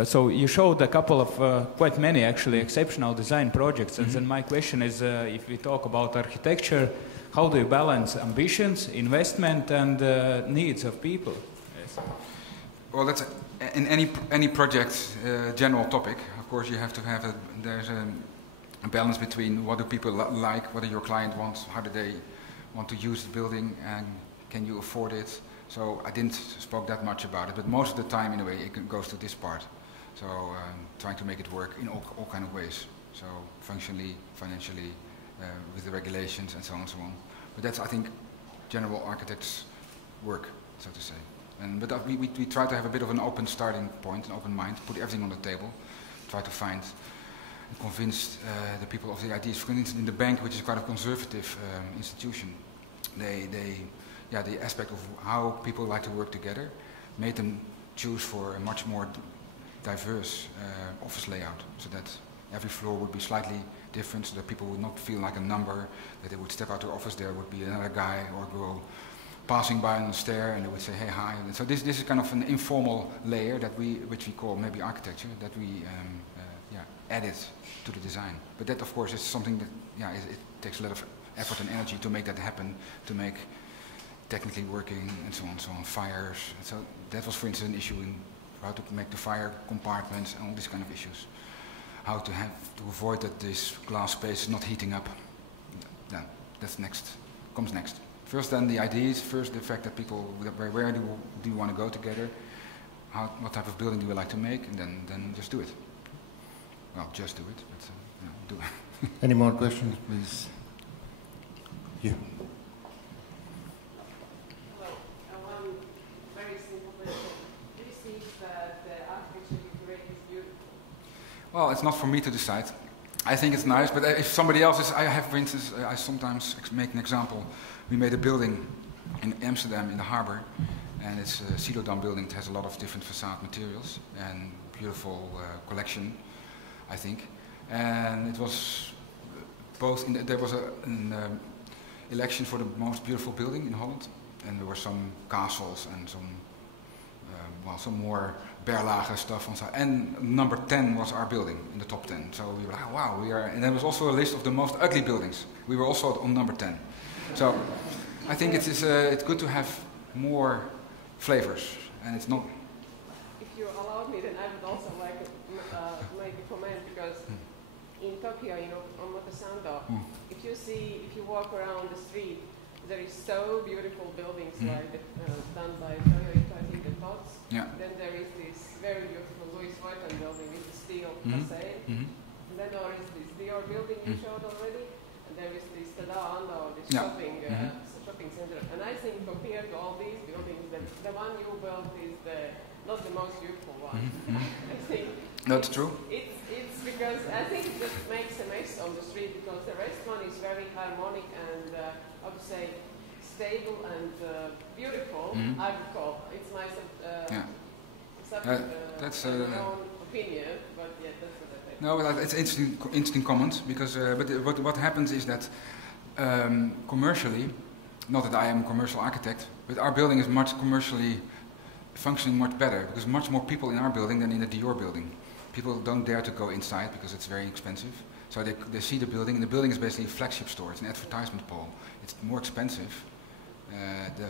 So you showed a couple of, quite many actually, exceptional design projects. And then my question is, if we talk about architecture, how do you balance ambitions, investment and needs of people? Yes. Well, that's in any project general topic. Of course, you have to have there's a balance between what do people like, what do your client wants, how do they want to use the building, and can you afford it. So I didn't spoke that much about it, but most of the time, in a way, it goes to this part. So trying to make it work in all kind of ways. So functionally, financially, with the regulations and so on and so on. But that's, I think, general architects' work, so to say. But we try to have a bit of an open starting point, an open mind, put everything on the table, try to find and convince the people of the ideas. For instance, in the bank, which is quite a conservative institution, the aspect of how people like to work together made them choose for a much more diverse office layout, so that every floor would be slightly different, so that people would not feel like a number, that they would step out to their office, there would be another guy or girl passing by on the stair and they would say, hey, hi. And so this is kind of an informal layer that which we call maybe architecture, that we added to the design. But that, of course, is something that, it takes a lot of effort and energy to make that happen, to make technically working and so on, fires. And so that was, for instance, an issue in how to make the fire compartments and all these kind of issues. How to avoid that this glass space is not heating up. Yeah, that's comes next. First then the ideas, first the fact that people, where do you want to go together, what type of building do you like to make, and then just do it. Well, just do it, but do it. Any more questions, please? You. Well, it's not for me to decide. I think it's nice, but if somebody else is, I have, for instance, I sometimes make an example. We made a building in Amsterdam in the harbor, and it's a Silodam building. It has a lot of different facade materials and beautiful collection, I think. And it was both. There was an election for the most beautiful building in Holland, and there were some castles and some more Berlage stuff on side. And number 10 was our building in the top 10. So we were like, wow, we are. And there was also a list of the most ugly buildings. We were also on number 10. So I think it's good to have more flavors, and it's not. If you allow me, then I would also like to make a comment, because in Tokyo, on Motosando, if you walk around the street, there is so beautiful buildings like done by Toyota, I think the Tots. Yeah. Then there is this very beautiful Louis Vuitton building with the steel facade. And then there is this Dior building you showed already, and there is this Tada Ando, this shopping center. And I think compared to all these buildings, the one you built is not the most beautiful one. I think that's true. It's because I think it just makes a mess on the street, because the rest one is very harmonic and I would say stable and beautiful. I would call it's my that's own opinion, but yeah, that's what I think. No, but it's interesting comment, because but what happens is that commercially, not that I am a commercial architect, but our building is much commercially functioning much better, because much more people in our building than in the Dior building. People don't dare to go inside because it's very expensive. So they see the building, and the building is basically a flagship store. It's an advertisement pole. It's more expensive,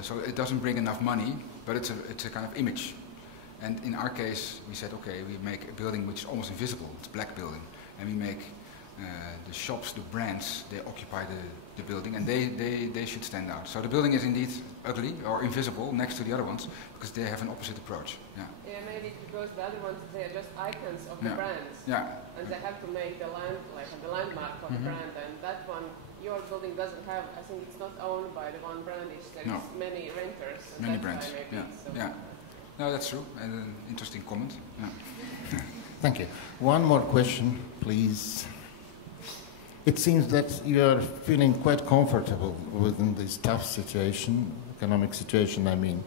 so it doesn't bring enough money, but it's a kind of image. And in our case, we said, okay, we make a building which is almost invisible. It's a black building, and we make the shops, the brands, they occupy the building, and they should stand out. So the building is indeed ugly or invisible next to the other ones, because they have an opposite approach. Yeah. Yeah, maybe because the other ones, they are just icons of the brands. Yeah. And they have to make the landmark of the brand, and that one, your building doesn't have. I think it's not owned by the one brand. There is many renters. And many that's brands. why maybe Yeah. No, that's true. And an interesting comment. Yeah. Thank you. One more question, please. It seems that you are feeling quite comfortable within this tough situation, economic situation, I mean,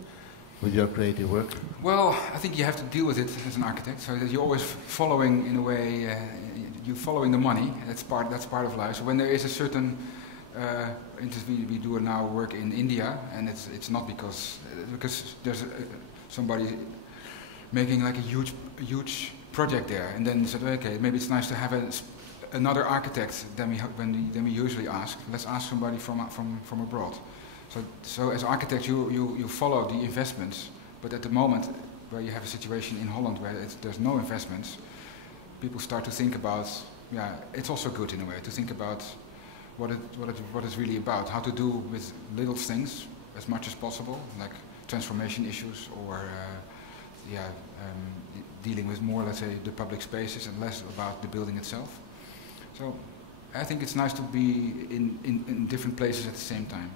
with your creative work. Well, I think you have to deal with it as an architect, so that you're always following, in a way, you're following the money. That's part of life. So when there is a certain, we do now work in India, and it's not because there's somebody making like a huge project there, and then said, okay, maybe it's nice to have another architect than we usually ask. Let's ask somebody from abroad. So as architects, you follow the investments, but at the moment where you have a situation in Holland where there's no investments, people start to think about, it's also good in a way to think about what it's really about, how to do with little things as much as possible, like transformation issues or dealing with more, let's say, the public spaces and less about the building itself. So I think it's nice to be in different places at the same time.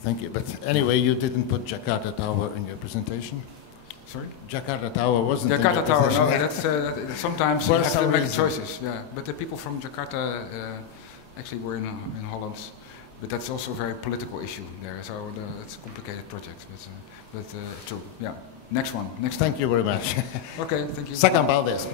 Thank you. But anyway, you didn't put Jakarta Tower in your presentation? Sorry? Jakarta Tower wasn't Jakarta in your Tower, no, presentation. that's sometimes you have to make choices. Yeah, but the people from Jakarta actually were in Holland, but that's also a very political issue there. So it's a complicated project, but true. Yeah. Next one. Next. Thank you very much. Okay, thank you. Sakam paldies.